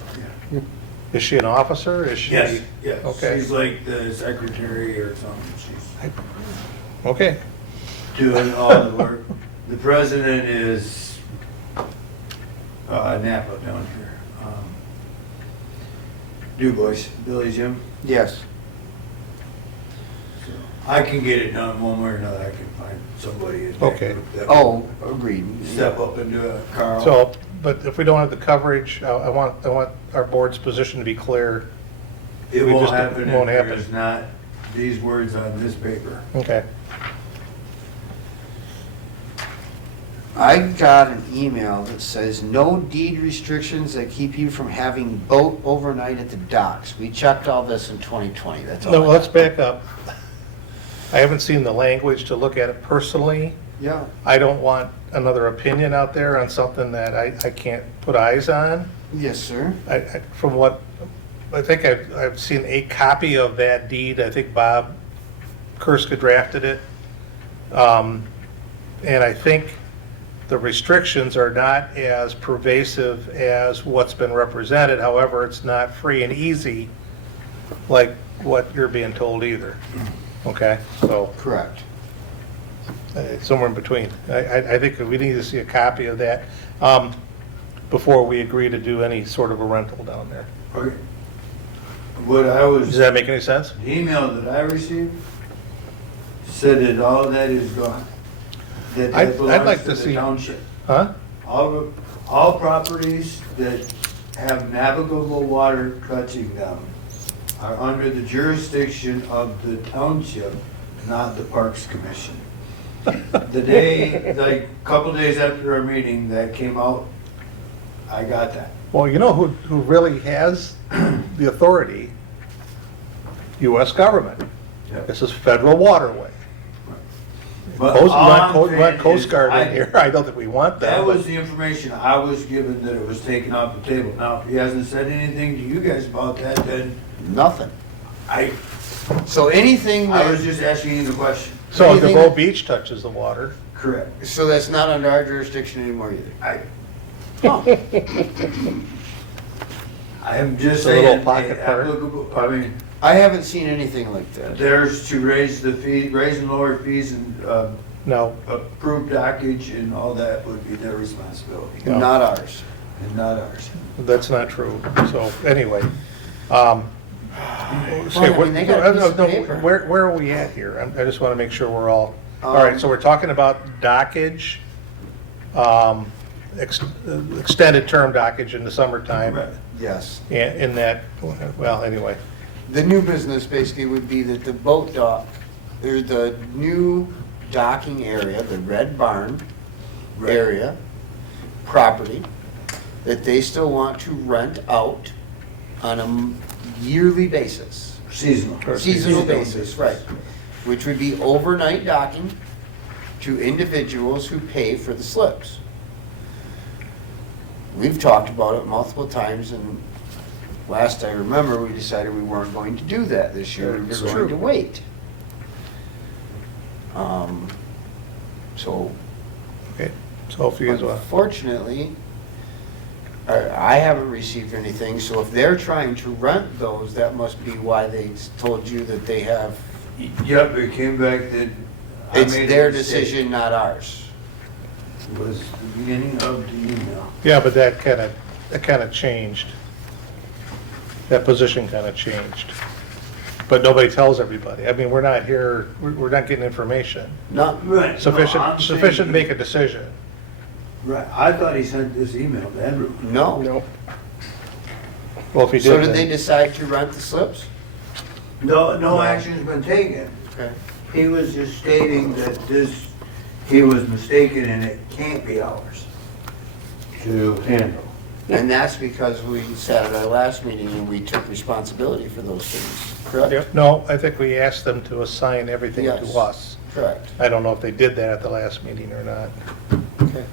is she an officer? Is she? Yes, yes. Okay. She's like the secretary or something. She's, Okay. doing all the work. The president is Napa down here. Du Bois, Billy Jim. Yes. So I can get it done one way or another. I can find somebody. in that Okay. group that Oh, agreed. will Step up and do it, Carl. So, but if we don't have the coverage, I want our board's position to be clear. It we won't just- happen won't if happen. there's not these words on this paper. Okay. I got an email that says, no deed restrictions that keep you from having boat overnight at the docks. We checked all this in 2020, that's all. No, I let's got. back up. I haven't seen the language to look at it personally. Yeah, I don't want another opinion out there on something that I can't put eyes on. yes, sir. From what, I think I've seen a copy of that deed. I think Bob Kurska drafted it. And I think the restrictions are not as pervasive as what's been represented. However, it's not free and easy like what you're being told either. Okay, so Correct. somewhere in between. I think we need to see a copy of that before we agree to do any sort of a rental down there. Okay. What I was. Does that make any sense? The email that I received said that all of that is gone. That I'd belongs like to to the see- township. Huh? All properties that have navigable water touching them are under the jurisdiction of the township, not the Parks Commission. The day, like, a couple days after our meeting, that came out, I got that. Well, you know who really has the authority? U.S. government. Yep. This is federal waterway. But Coast, all I'm want saying Coast is Guard I- in here. I don't think we want that. That was the information I was given, that it was taken off the table. Now, if he hasn't said anything to you guys about that, then Nothing. I So anything was that, just asking you the question. So if anything DeVoe that- Beach touches the water, Correct. so that's not under our jurisdiction anymore either. I am just It's a little saying, pocket park. applicable, I mean, I haven't seen anything like that. there's to raise the fee, raise and lower fees and no. approve dockage and all that would be their responsibility, No. Not ours. and not ours. That's not true. So anyway, okay, Well, I mean, they got a piece of paper. where are we at here? I just want to make sure we're all right. So we're talking about dockage, extended term dockage in the summertime. Right. Yes. In that, well, anyway, The new business basically would be that the boat dock, or the new docking area, the Red Barn Right. area, property, that they still want to rent out on a yearly basis. Seasonal. Seasonal basis, right. Which would be overnight docking to individuals who pay for the slips. We've talked about it multiple times, and last I remember, we decided we weren't going to do that this year. We were It's going true. to wait. So okay. So if you guys want, unfortunately, I haven't received anything, so if they're trying to rent those, that must be why they told you that they have, Yep, it came back that. I it's made a their mistake. decision, not ours. Was the beginning of the email. yeah, but that kind of changed. That position kind of changed. But nobody tells everybody. I mean, we're not here, we're not getting information. Not, Right. Sufficient to make a decision. Right, I thought he sent this email to everyone. no. No. Well, if he So did, did they then- decide to rent the slips? No action's been taken. Okay. He was just stating that he was mistaken and it can't be ours to handle. And that's because we sat at our last meeting and we took responsibility for those things, correct? No, I think we asked them to assign everything Yes. to us. Correct. I don't know if they did that at the last meeting or not. Okay.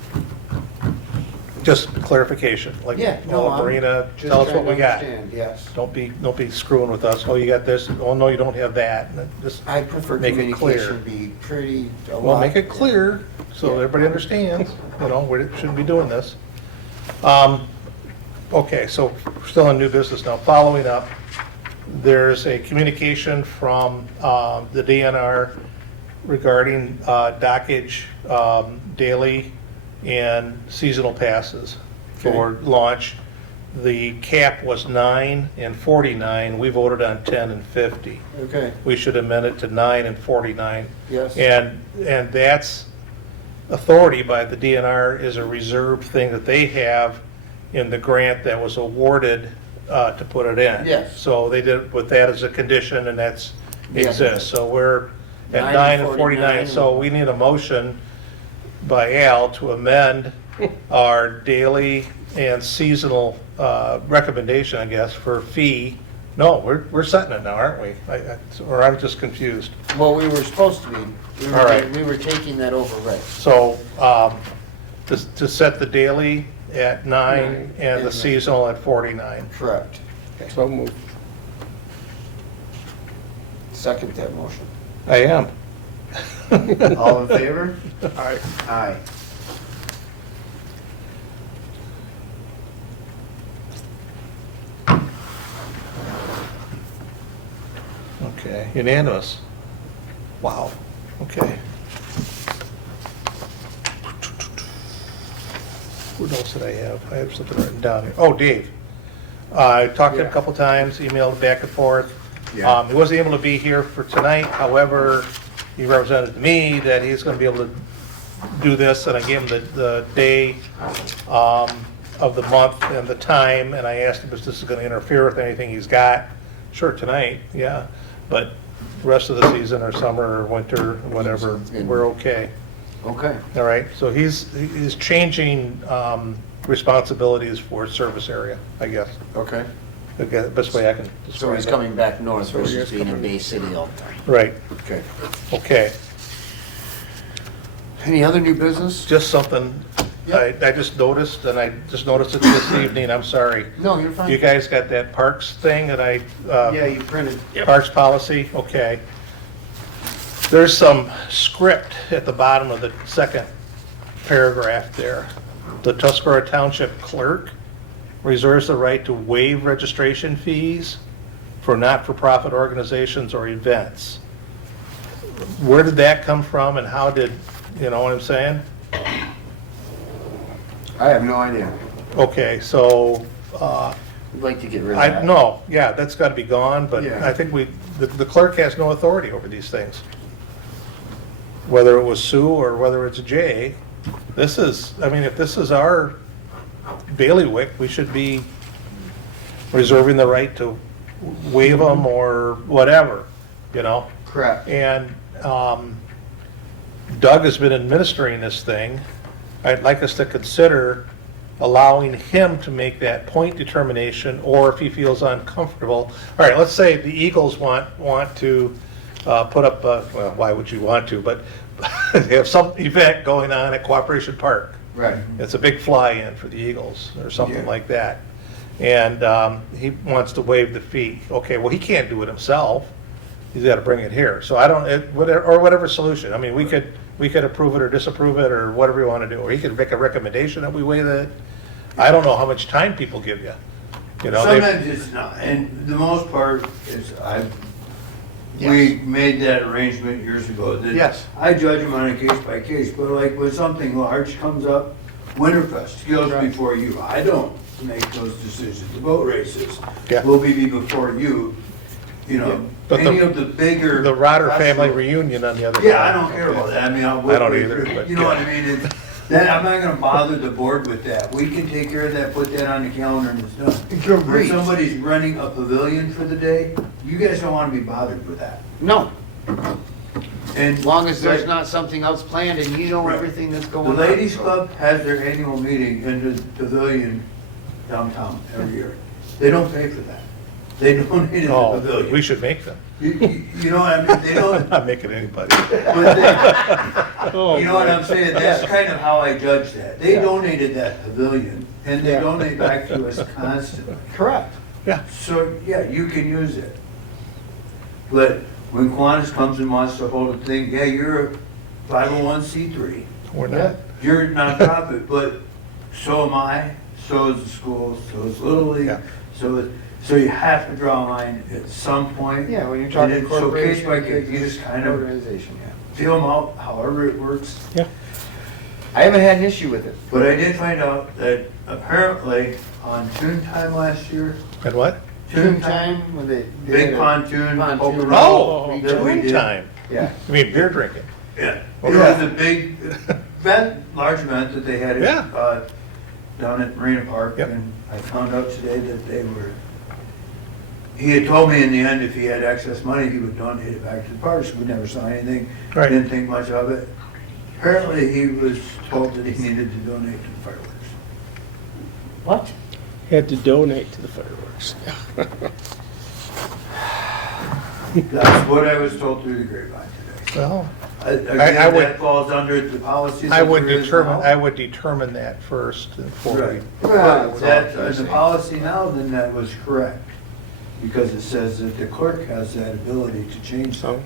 Just clarification, like, Yeah, no, I'm Marina, just tell us what trying to we got. understand, yes. Don't be screwing with us. Oh, you got this. Oh, no, you don't have that. And just, I prefer Make it clear. communication be pretty, a well, lot. make it clear so Yeah. everybody understands, we shouldn't be doing this. Okay, so we're still in new business now. Following up, there's a communication from the DNR regarding dockage, daily and seasonal passes for launch. The cap was 9 and 49. We voted on 10 and 50. Okay, We should amend it to 9 and 49. yes. And that's authority by the DNR is a reserved thing that they have in the grant that was awarded to put it in. Yes. So they did with that as a condition, and that's Yeah. exists. So we're at 9 9 and and 49, so 49. we need a motion by Al to amend our daily and seasonal recommendation, I guess, for fee. No, we're setting it now, aren't we? Or I'm just confused. Well, we were supposed to be. All right. We were taking that over, right? So, to set the daily at 9 and the seasonal at 49. Correct. So moved. Second that motion. I am. All in favor? Aye. Aye. Okay, unanimous. Wow, okay. What else did I have? I have something written down here. Oh, Dave. I talked to him a couple times, emailed back and forth. Yeah. He wasn't able to be here for tonight, however, he represented to me that he's gonna be able to do this, and I gave him the day of the month and the time, and I asked him if this is gonna interfere with anything he's got. Sure, tonight, yeah, but the rest of the season, or summer, or winter, whatever, Sounds good. we're okay. Okay. All right, so he's changing responsibilities for service area, I guess. Okay. Okay, the best way I can So describe he's it. coming back north So he versus is being in coming- Bay City all the time. Right, Okay. okay. Any other new business? Just something I just noticed, and I just noticed it this evening, I'm sorry. No, you're fine. You guys got that parks thing that I, Yeah, you printed. parks policy? Okay. There's some script at the bottom of the second paragraph there. The Tuscarora Township clerk reserves the right to waive registration fees for not-for-profit organizations or events. Where did that come from, and how did, you know what I'm saying? I have no idea. Okay, so, We'd like to get rid of that. no, yeah, that's gotta be gone, but Yeah. I think the clerk has no authority over these things. Whether it was Sue or whether it's Jay, this is, I mean, if this is our bailiwick, we should be reserving the right to waive them or whatever, you know? Correct. And Doug has been administering this thing. I'd like us to consider allowing him to make that point determination, or if he feels uncomfortable. All right, let's say the Eagles want to put up, well, why would you want to, but they have some event going on at Cooperation Park. Right. It's a big fly-in for the Eagles, or something Yeah. like that. And he wants to waive the fee. Okay, well, he can't do it himself. He's got to bring it here. So I don't, whatever solution. I mean, we could approve it or disapprove it, or whatever you want to do. Or he could make a recommendation that we waive it. I don't know how much time people give you. You know, Sometimes it's not, and the most part is we made that arrangement years ago. that Yes. I judge them on a case by case, but like when something large comes up, WinterFest goes Right. before you. I don't make those decisions. The boat races Yeah. will be before you. You know, But any of the bigger. the Rotter family festival- reunion on the other. Yeah, I hand. don't care about that. I mean, I'll. I don't either, but You know what yeah. I mean? Then I'm not gonna bother the board with that. We can take care of that, put that on the calendar and it's done. Agreed. If somebody's renting a pavilion for the day, you guys don't wanna be bothered with that. No, And as long as there's not something else planned and you know Right. everything that's The going on. ladies club has their annual meeting in the pavilion downtown every year. They don't pay for that. They donated the Oh, we pavilion. should make them. You know what I mean? They I'm don't, not making anybody. but they, you know what I'm saying? That's kind of how I judge that. They Yeah. donated that pavilion, and they Yeah. donate back to us constantly. Correct. Yeah. So, yeah, you can use it. But when Kiwanis comes and wants to hold a thing, yeah, you're a 501c3. We're not. You're a nonprofit, but so am I, so is the school, so is Little League. Yeah. So you have to draw a line at some point. Yeah, when you're talking And it's- so case corporation. by case, you just kind of Organization, feel them out however it works. I haven't had an issue with it. But I did find out that apparently on June time last year, And what? June time when they. big pontoon, Pontoon. open Oh, road that we June did. time. Yeah. You mean beer drinking? Yeah, it Okay. was a big event, large event that they had Yeah. down at Marina Park. Yep. And I found out today that he had told me in the end if he had excess money, he would donate it back to the parks. We never saw anything, Right. didn't think much of it. Apparently, he was told that he needed to donate to the fireworks. What? Had to donate to the fireworks. That's what I was told through the grapevine today. Well, Again, I would- that falls under the policies. I that would there is determine, now. I would determine that first before we. Right. Well, But that, the policy now, then that was correct, because it says that the clerk has that ability to change that,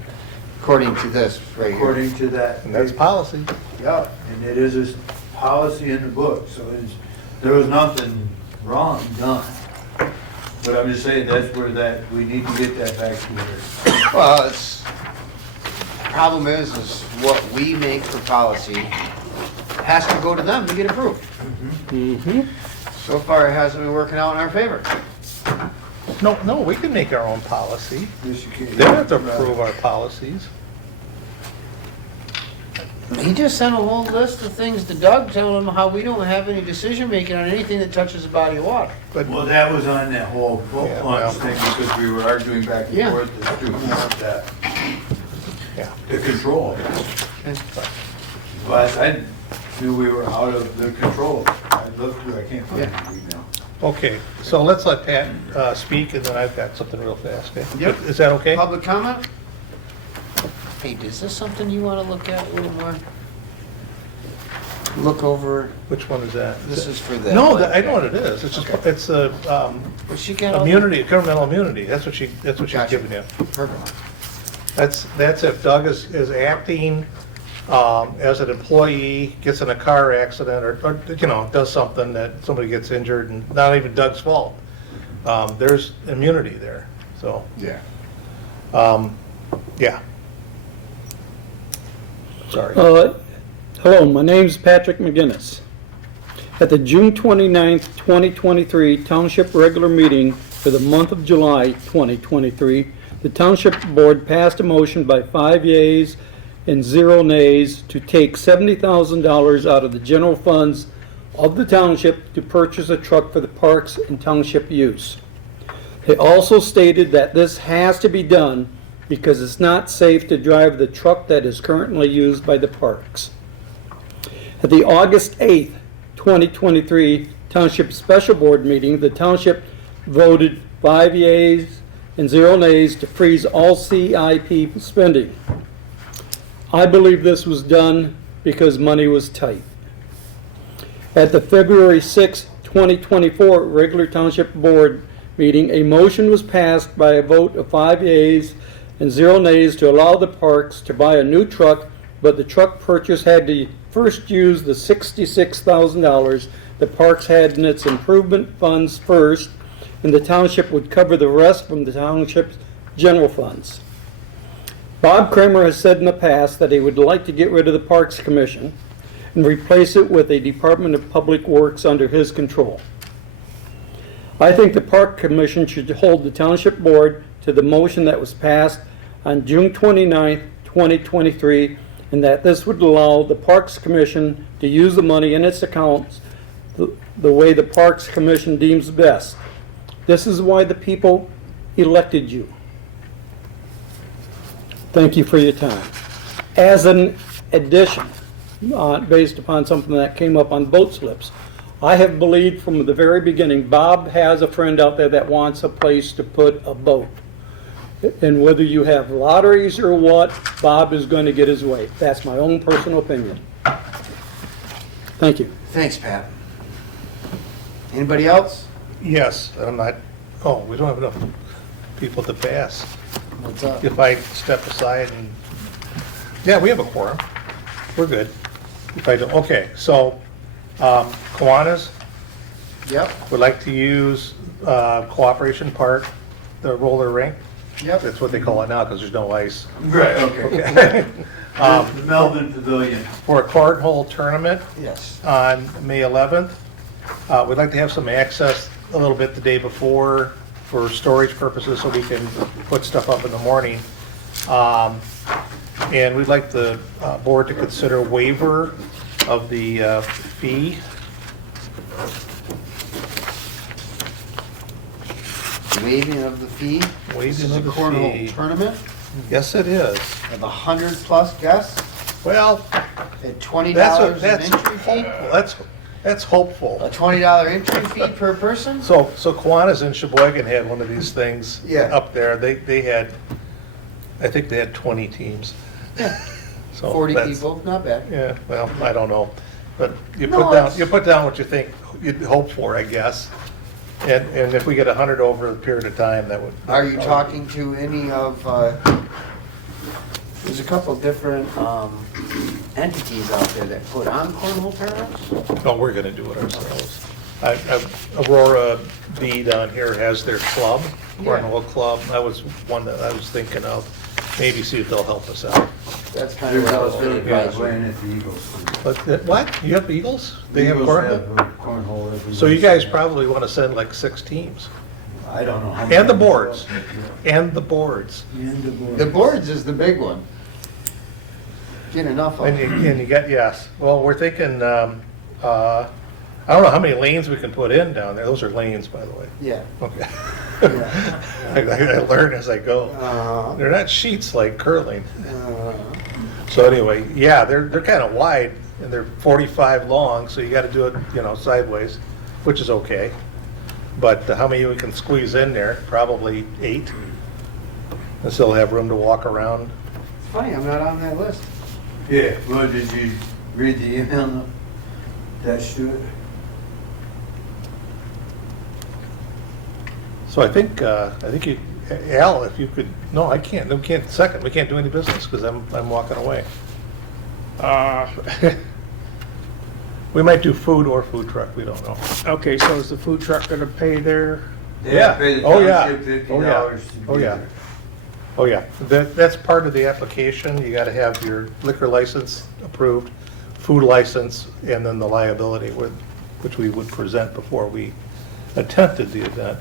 According to this right here. according to that. And that's policy. Yeah, and it is a policy in the book, so there was nothing wrong done. But I'm just saying, that's where we need to get that back to where. Well, problem is what we make for policy has to go to them to get approved. Mm-hmm. So far, it hasn't been working out in our favor. No, we can make our own policy. Yes, you can. They don't have to approve our policies. He just sent a whole list of things to Doug, telling him how we don't have any decision-making on anything that touches the body of water. But Well, that was on that whole book Yeah, launch well. thing, because we were arguing back and Yeah. forth as to who had that, Yeah. the control. But I knew we were out of the control. I looked through, I can't find the email. Okay, so let's let Pat speak, and then I've got something real fast, okay? Yep. Is that okay? Public comment? Hey, is this something you want to look at a little more? Look over, Which one is that? this is for the. No, I know what it is. It's just, Okay. it's a Well, she got all the- immunity, governmental immunity. That's what she's Gotcha. giving you. Perfect. That's if Doug is acting as an employee, gets in a car accident, or, you know, does something that somebody gets injured, and not even Doug's fault. There's immunity there, so, Yeah. yeah. Sorry. Hello, my name's Patrick McGinnis. At the June 29th, 2023 Township Regular Meeting for the month of July 2023, the Township Board passed a motion by 5 yeas and 0 nays to take $70,000 out of the general funds of the Township to purchase a truck for the parks and Township use. They also stated that this has to be done because it's not safe to drive the truck that is currently used by the parks. At the August 8th, 2023 Township Special Board meeting, the Township voted 5 yeas and 0 nays to freeze all CIP spending. I believe this was done because money was tight. At the February 6, 2024 regular Township Board meeting, a motion was passed by a vote of 5 yeas and 0 nays to allow the parks to buy a new truck, but the truck purchase had to first use the $66,000 the parks had in its improvement funds first, and the township would cover the rest from the township's general funds. Bob Kramer has said in the past that he would like to get rid of the Parks Commission and replace it with a Department of Public Works under his control. I think the Park Commission should hold the Township Board to the motion that was passed on June 29th, 2023, and that this would allow the Parks Commission to use the money in its accounts the way the Parks Commission deems best. This is why the people elected you. Thank you for your time. As an addition, based upon something that came up on boat slips, I have believed from the very beginning, Bob has a friend out there that wants a place to put a boat. And whether you have lotteries or what, Bob is going to get his way. That's my own personal opinion. Thank you. Thanks, Pat. Anybody else? Yes, I'm not, we don't have enough people to pass. What's up? If I step aside and, yeah, we have a quorum. We're good. If I don't, okay, so, Kiwanis Yep, would like to use Cooperation Park, the roller rink. yep. That's what they call it now because there's no ice. Right, okay. The Melvin Pavilion. for a cornhole tournament Yes. on May 11th. We'd like to have some access a little bit the day before for storage purposes so we can put stuff up in the morning. And we'd like the board to consider waiver of the fee. Waiving of the fee. This Waiving is a of the cornhole fee. tournament Yes, it is. of 100+ guests Well, at $20 that's an entry fee. hopeful. That's hopeful. A $20 entry fee per person? So Kiwanis in Sheboygan had one of these things Yeah. up there. They had, I think they had 20 teams. Yeah. So 40 that's- people, not bad. Yeah, well, I don't know, but No, it's- you put down what you think, you'd hope for, I guess. And if we get 100 over a period of time, that would. Are you talking to any of, there's a couple different entities out there that put on cornhole tournaments? No, we're gonna do it ourselves. Aurora B down here has their club, cornhole club. That was one that I was thinking of. Maybe see if they'll help us out. That's kind of what I was really advising. Playing at the Eagles. But, what? You have Eagles? They have Eagles cornhole? have cornhole every So you guys Wednesday. probably wanna send like 6 teams. I don't know how many. And the boards. And the boards. And the boards. The boards is the big one. Get enough of And them. you get, yes. Well, we're thinking, I don't know how many lanes we can put in down there. Those are lanes, by the way. Yeah. Okay. Yeah. I learn as I go. Uh, They're not sheets like curling. uh, So anyway, yeah, they're kind of wide and they're 45 long, so you got to do it, sideways, which is okay. But how many we can squeeze in there? Probably 8. And still have room to walk around. It's funny, I'm not on that list. Yeah, well, did you read the email attached to it? So I think you, Al, if you could, no, I can't, we can't do any business because I'm walking away. We might do food or food truck, we don't know. Okay, so is the food truck gonna pay their, Yeah. Pay the Oh, yeah. township Oh, yeah. $50 to Oh, be yeah. there. Oh, yeah, that's part of the application, you gotta have your liquor license approved, food license, and then the liability, which we would present before we attempted the event.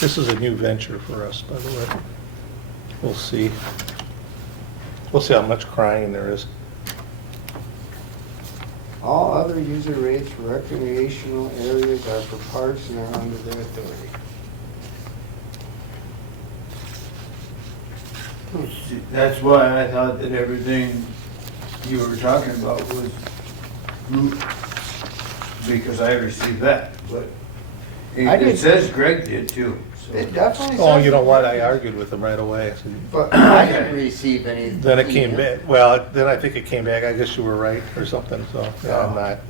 This is a new venture for us, by the way. We'll see. We'll see how much crying there is. All other user rates for recreational areas are for parks and are under their authority. See, that's why I thought that everything you were talking about was moot, because I received that, but I did. it says Greg did too. so- It definitely Oh, says- you know what, I argued with them right away. I said, But I didn't receive any. then it came back, well, then I think it came back, I guess you were right or something, so, yeah, I'm not.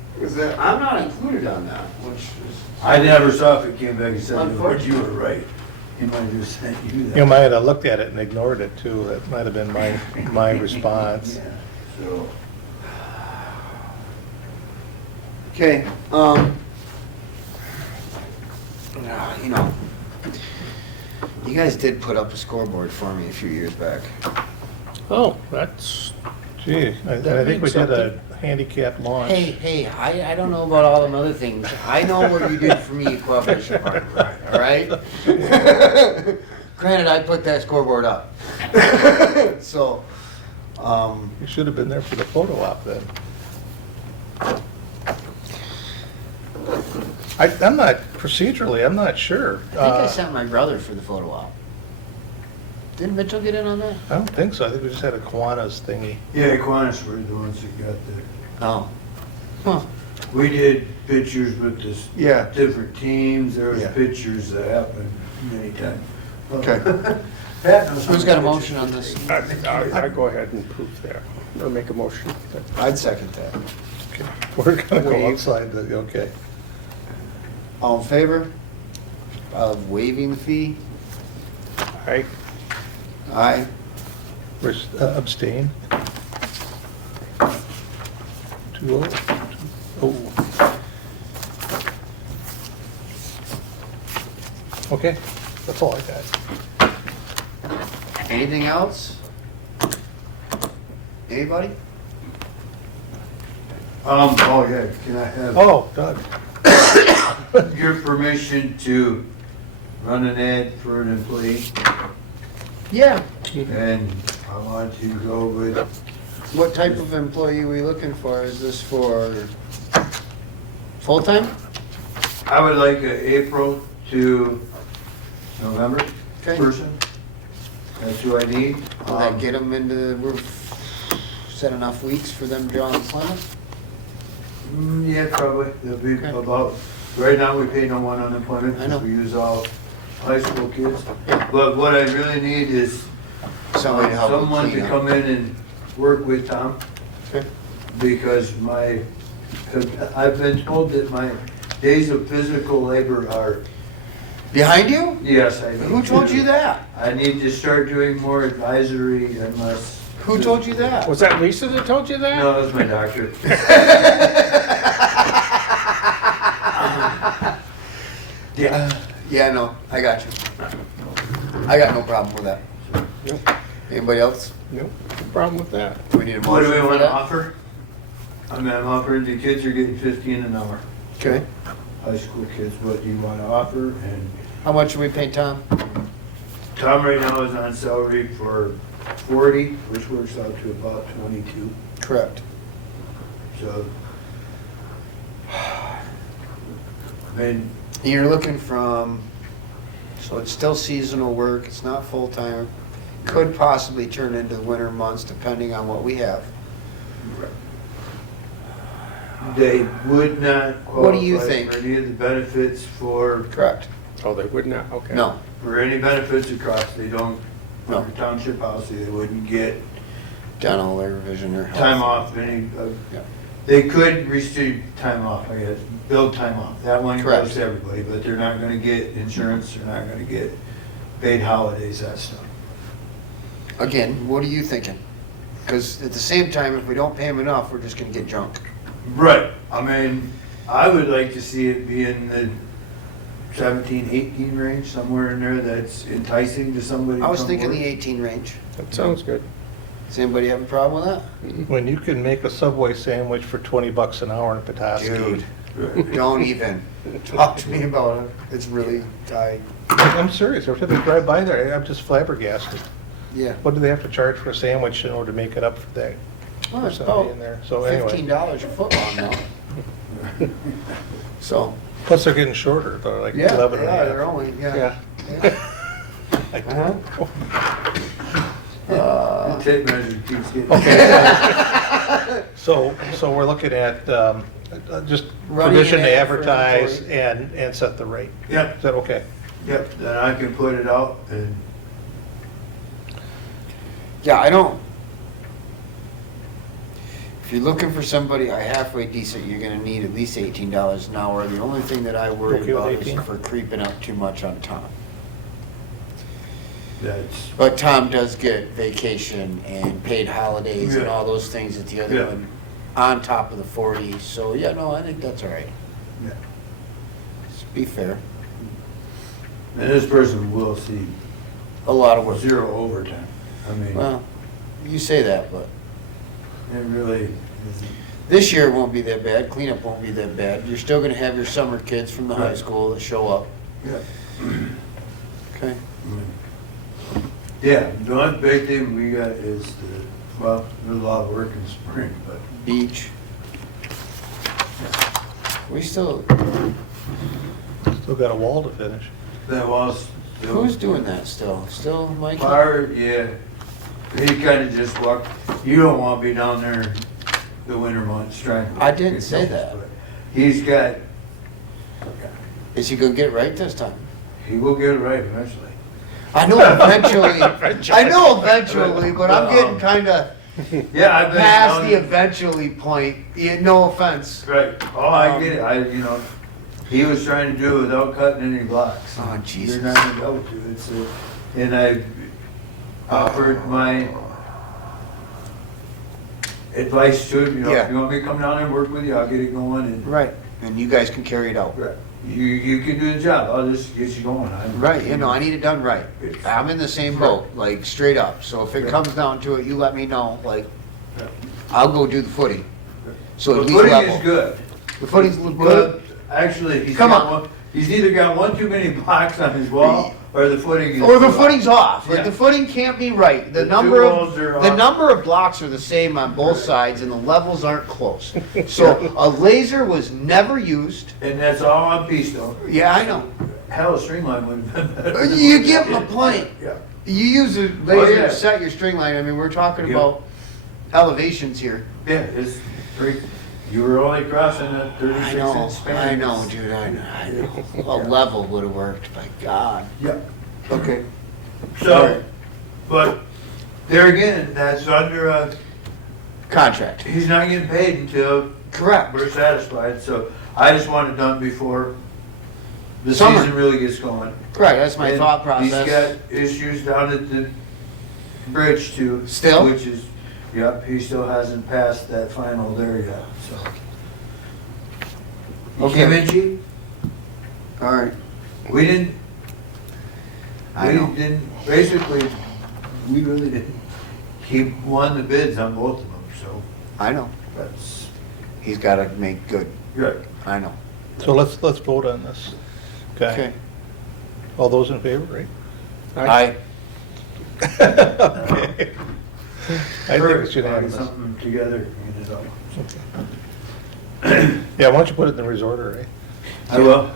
I'm not included on that, which is. I never saw if it came back and said, Lord, you were right. He might have just sent you that. You might have looked at it and ignored it too, that might have been my response. Yeah, so, Okay, you guys did put up a scoreboard for me a few years back. oh, that's, Gee, I think we did a handicap launch. Hey, I don't know about all them other things. I know what you did for me at Cooperation Park, all right? Granted, I put that scoreboard up. So, You should have been there for the photo op then. I'm not, procedurally, I'm not sure. I think I sent my brother for the photo op. Didn't Mitchell get in on that? I don't think so, I think we just had a Kiwanis thingy. yeah, Kiwanis were the ones that got the, Oh. Huh. we did pictures with this Yeah. different teams, there was Yeah. pictures that happened many times. Okay. Pat knows how Who's got a many motion on pictures this? I go ahead and prove that, or make a motion. I'd second that. Okay, we're gonna go Waive. outside, okay. All in favor of waiving the fee? I, Aye. Abstain. 2-0. Okay, that's all I got. Anything else? Anybody? Oh yeah, can I have Oh, Doug. your permission to run an ad for an employee? Yeah. And I want to go with, What type of employee are we looking for? Is this for full-time? I would like a April to November Okay. person. That's who I need. Will that get them into, we're set enough weeks for them to draw employment? Yeah, probably. There'll be Okay. about, right now we pay no one unemployment I know. because we use all high school kids. But what I really need is Somebody to help with someone to cleanup. come in and work with Tom. Okay. Because I've been told that my days of physical labor are, Behind you? yes, I need Who told to- you that? I need to start doing more advisory and less. Who told you that? Was that Lisa that told you that? No, that's my doctor. Yeah, no, I got you. I got no problem with that. Nope. Anybody else? Nope, no problem with that. Do we need a What do motion we for want to that? offer? I mean, I'm offering, the kids are getting 15 an hour. Okay. High school kids, what do you want to offer? And How much do we pay Tom? Tom right now is on salary for 40, which works out to about 22. Correct. So, I mean, You're looking from, so it's still seasonal work, it's not full-time. Could possibly turn into the winter months depending on what we have. they would not What do you qualify think? for any of the benefits for Correct. Oh, they would not, okay. No. For any benefits across, they don't, No. under township policy, they wouldn't get Dental or vision or health. time off, any, Yeah. they could receive time off, I guess, build time off. That one Correct. goes to everybody, but they're not gonna get insurance, they're not gonna get paid holidays, that stuff. Again, what are you thinking? Because at the same time, if we don't pay him enough, we're just gonna get junk. Right, I mean, I would like to see it be in the 17, 18 range, somewhere in there that's enticing to somebody. to I was come thinking work. the 18 range. That sounds good. Does anybody have a problem with that? When you can make a Subway sandwich for $20 an hour in Petoskey. Dude, Right. don't even talk to me about it. It's really, I'm serious, every time I drive by there, I'm just flabbergasted. yeah. What do they have to charge for a sandwich in order to make it up for that? Well, For it's somebody about in there, so anyway. $15 a foot long now. So, Plus they're getting shorter, they're like yeah, 11 and a yeah, half. they're only, yeah. Yeah. The tape measure keeps getting. Okay. So we're looking at just Running permission an to ad for advertise inventory. and set the rate. Yep, Is that okay? yep, then I can put it out and, Yeah, I don't. If you're looking for somebody halfway decent, you're gonna need at least $18 an hour. The only thing that I worry Okay with about is 18? for creeping up too much on Tom. that's, But Tom does get vacation and paid holidays and Yeah. all those things that the other Yeah. one, on top of the 40. So, yeah, no, I think that's all right. yeah. Just be fair. And this person will see A lot of work. zero overtime. I mean, Well, you say that, but it really isn't. this year it won't be that bad. Cleanup won't be that bad. You're still gonna have your summer kids from the high Right. school that show up. Yeah. Okay. Yeah, the only big thing we got is the, well, there's a lot of work in spring, but Beach. We still, Still got a wall to finish. that was. still- who's doing that still? Still Mike? Fire, yeah. He kinda just walked, you don't wanna be down there the winter months trying. to- I didn't say that. He's got, Is he gonna get right this time? he will get it right eventually. I know eventually, I know eventually, but I'm getting kinda Yeah, I've been. past down- the eventually point. No offense. Right, oh, I get it, he was trying to do it without cutting any blocks. Oh, Jesus. You're not gonna be able to, it's and I offered my advice to him, Yeah. if you want me to come down and work with you, I'll get it going, Right. and you guys can carry it out. Right. You can do the job, I'll just get you going. Right, you know, I need it done right. I'm in the same boat, like, straight up. So if it comes down to it, you let me know, like, I'll go do the footing. So The at least footing level. is good. The footing's good? But actually, Come on. He's either got one too many blocks on his wall, or the footing is. Or the too footing's high. off, like Yeah. the footing can't be right. The two walls are off. number of blocks are the same on both sides and the levels aren't close. So a laser was never used. And that's all on piece though. Yeah, I know. Hell, a string line would have been better. You get my point. Yeah. You use a laser yeah. to set your string line. I mean, we're talking Yeah. about elevations here. Yeah, it's pretty, you were only crossing a 36-inch span. I know, dude, I know. A level would have worked, my God. Yeah. Okay. So, but there again, that's under a, Contract. he's not getting paid until Correct. we're satisfied, so I just want it done before the Summer. season really gets going. Right, that's my And thought process. He's got issues down at the bridge too. Still? Which is, yep, he still hasn't passed that final there yet, so. You Okay. came in cheap? All right. We didn't, I we know. didn't, basically, we really didn't. He won the bids on both of them, so I know. that's He's got to make good. good. I know. So let's vote on this. Okay. All those in favor, right? I, Okay. I think it's Put unanimous. something together, and it all. Yeah, why don't you put it in the resorter, right? I will.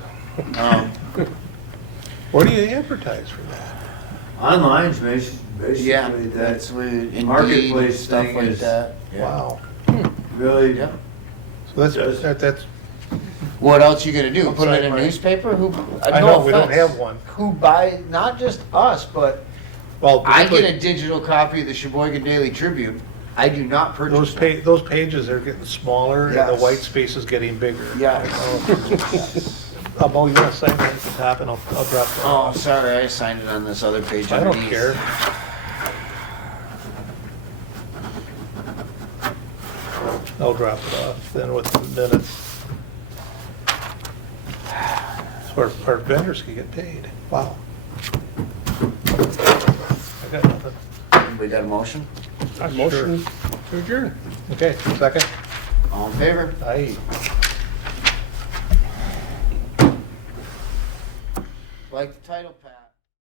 Where do you advertise for that? Online's yeah, basically that's that what, Indeed, marketplace stuff thing like is- that. Yeah. Wow. really. Yeah. So that's, What else you gonna do? Put it in a Outside my- newspaper? Who? I no know, we don't offense. have one. Who buy? Not just us, but well, I get particularly a digital copy of the Sheboygan Daily Tribune. I do not purchase one. those pages are getting smaller and the Yes. white space is getting bigger. Yes. Mo, you want to sign that at the top and I'll drop that. Oh, sorry, I signed it on this other page I don't underneath. care. I'll drop it off then with the minutes. So our vendors can get paid. Wow. I got nothing. We got a motion? I motion to adjourn. Okay, second? All in favor? Aye. Like the title pack.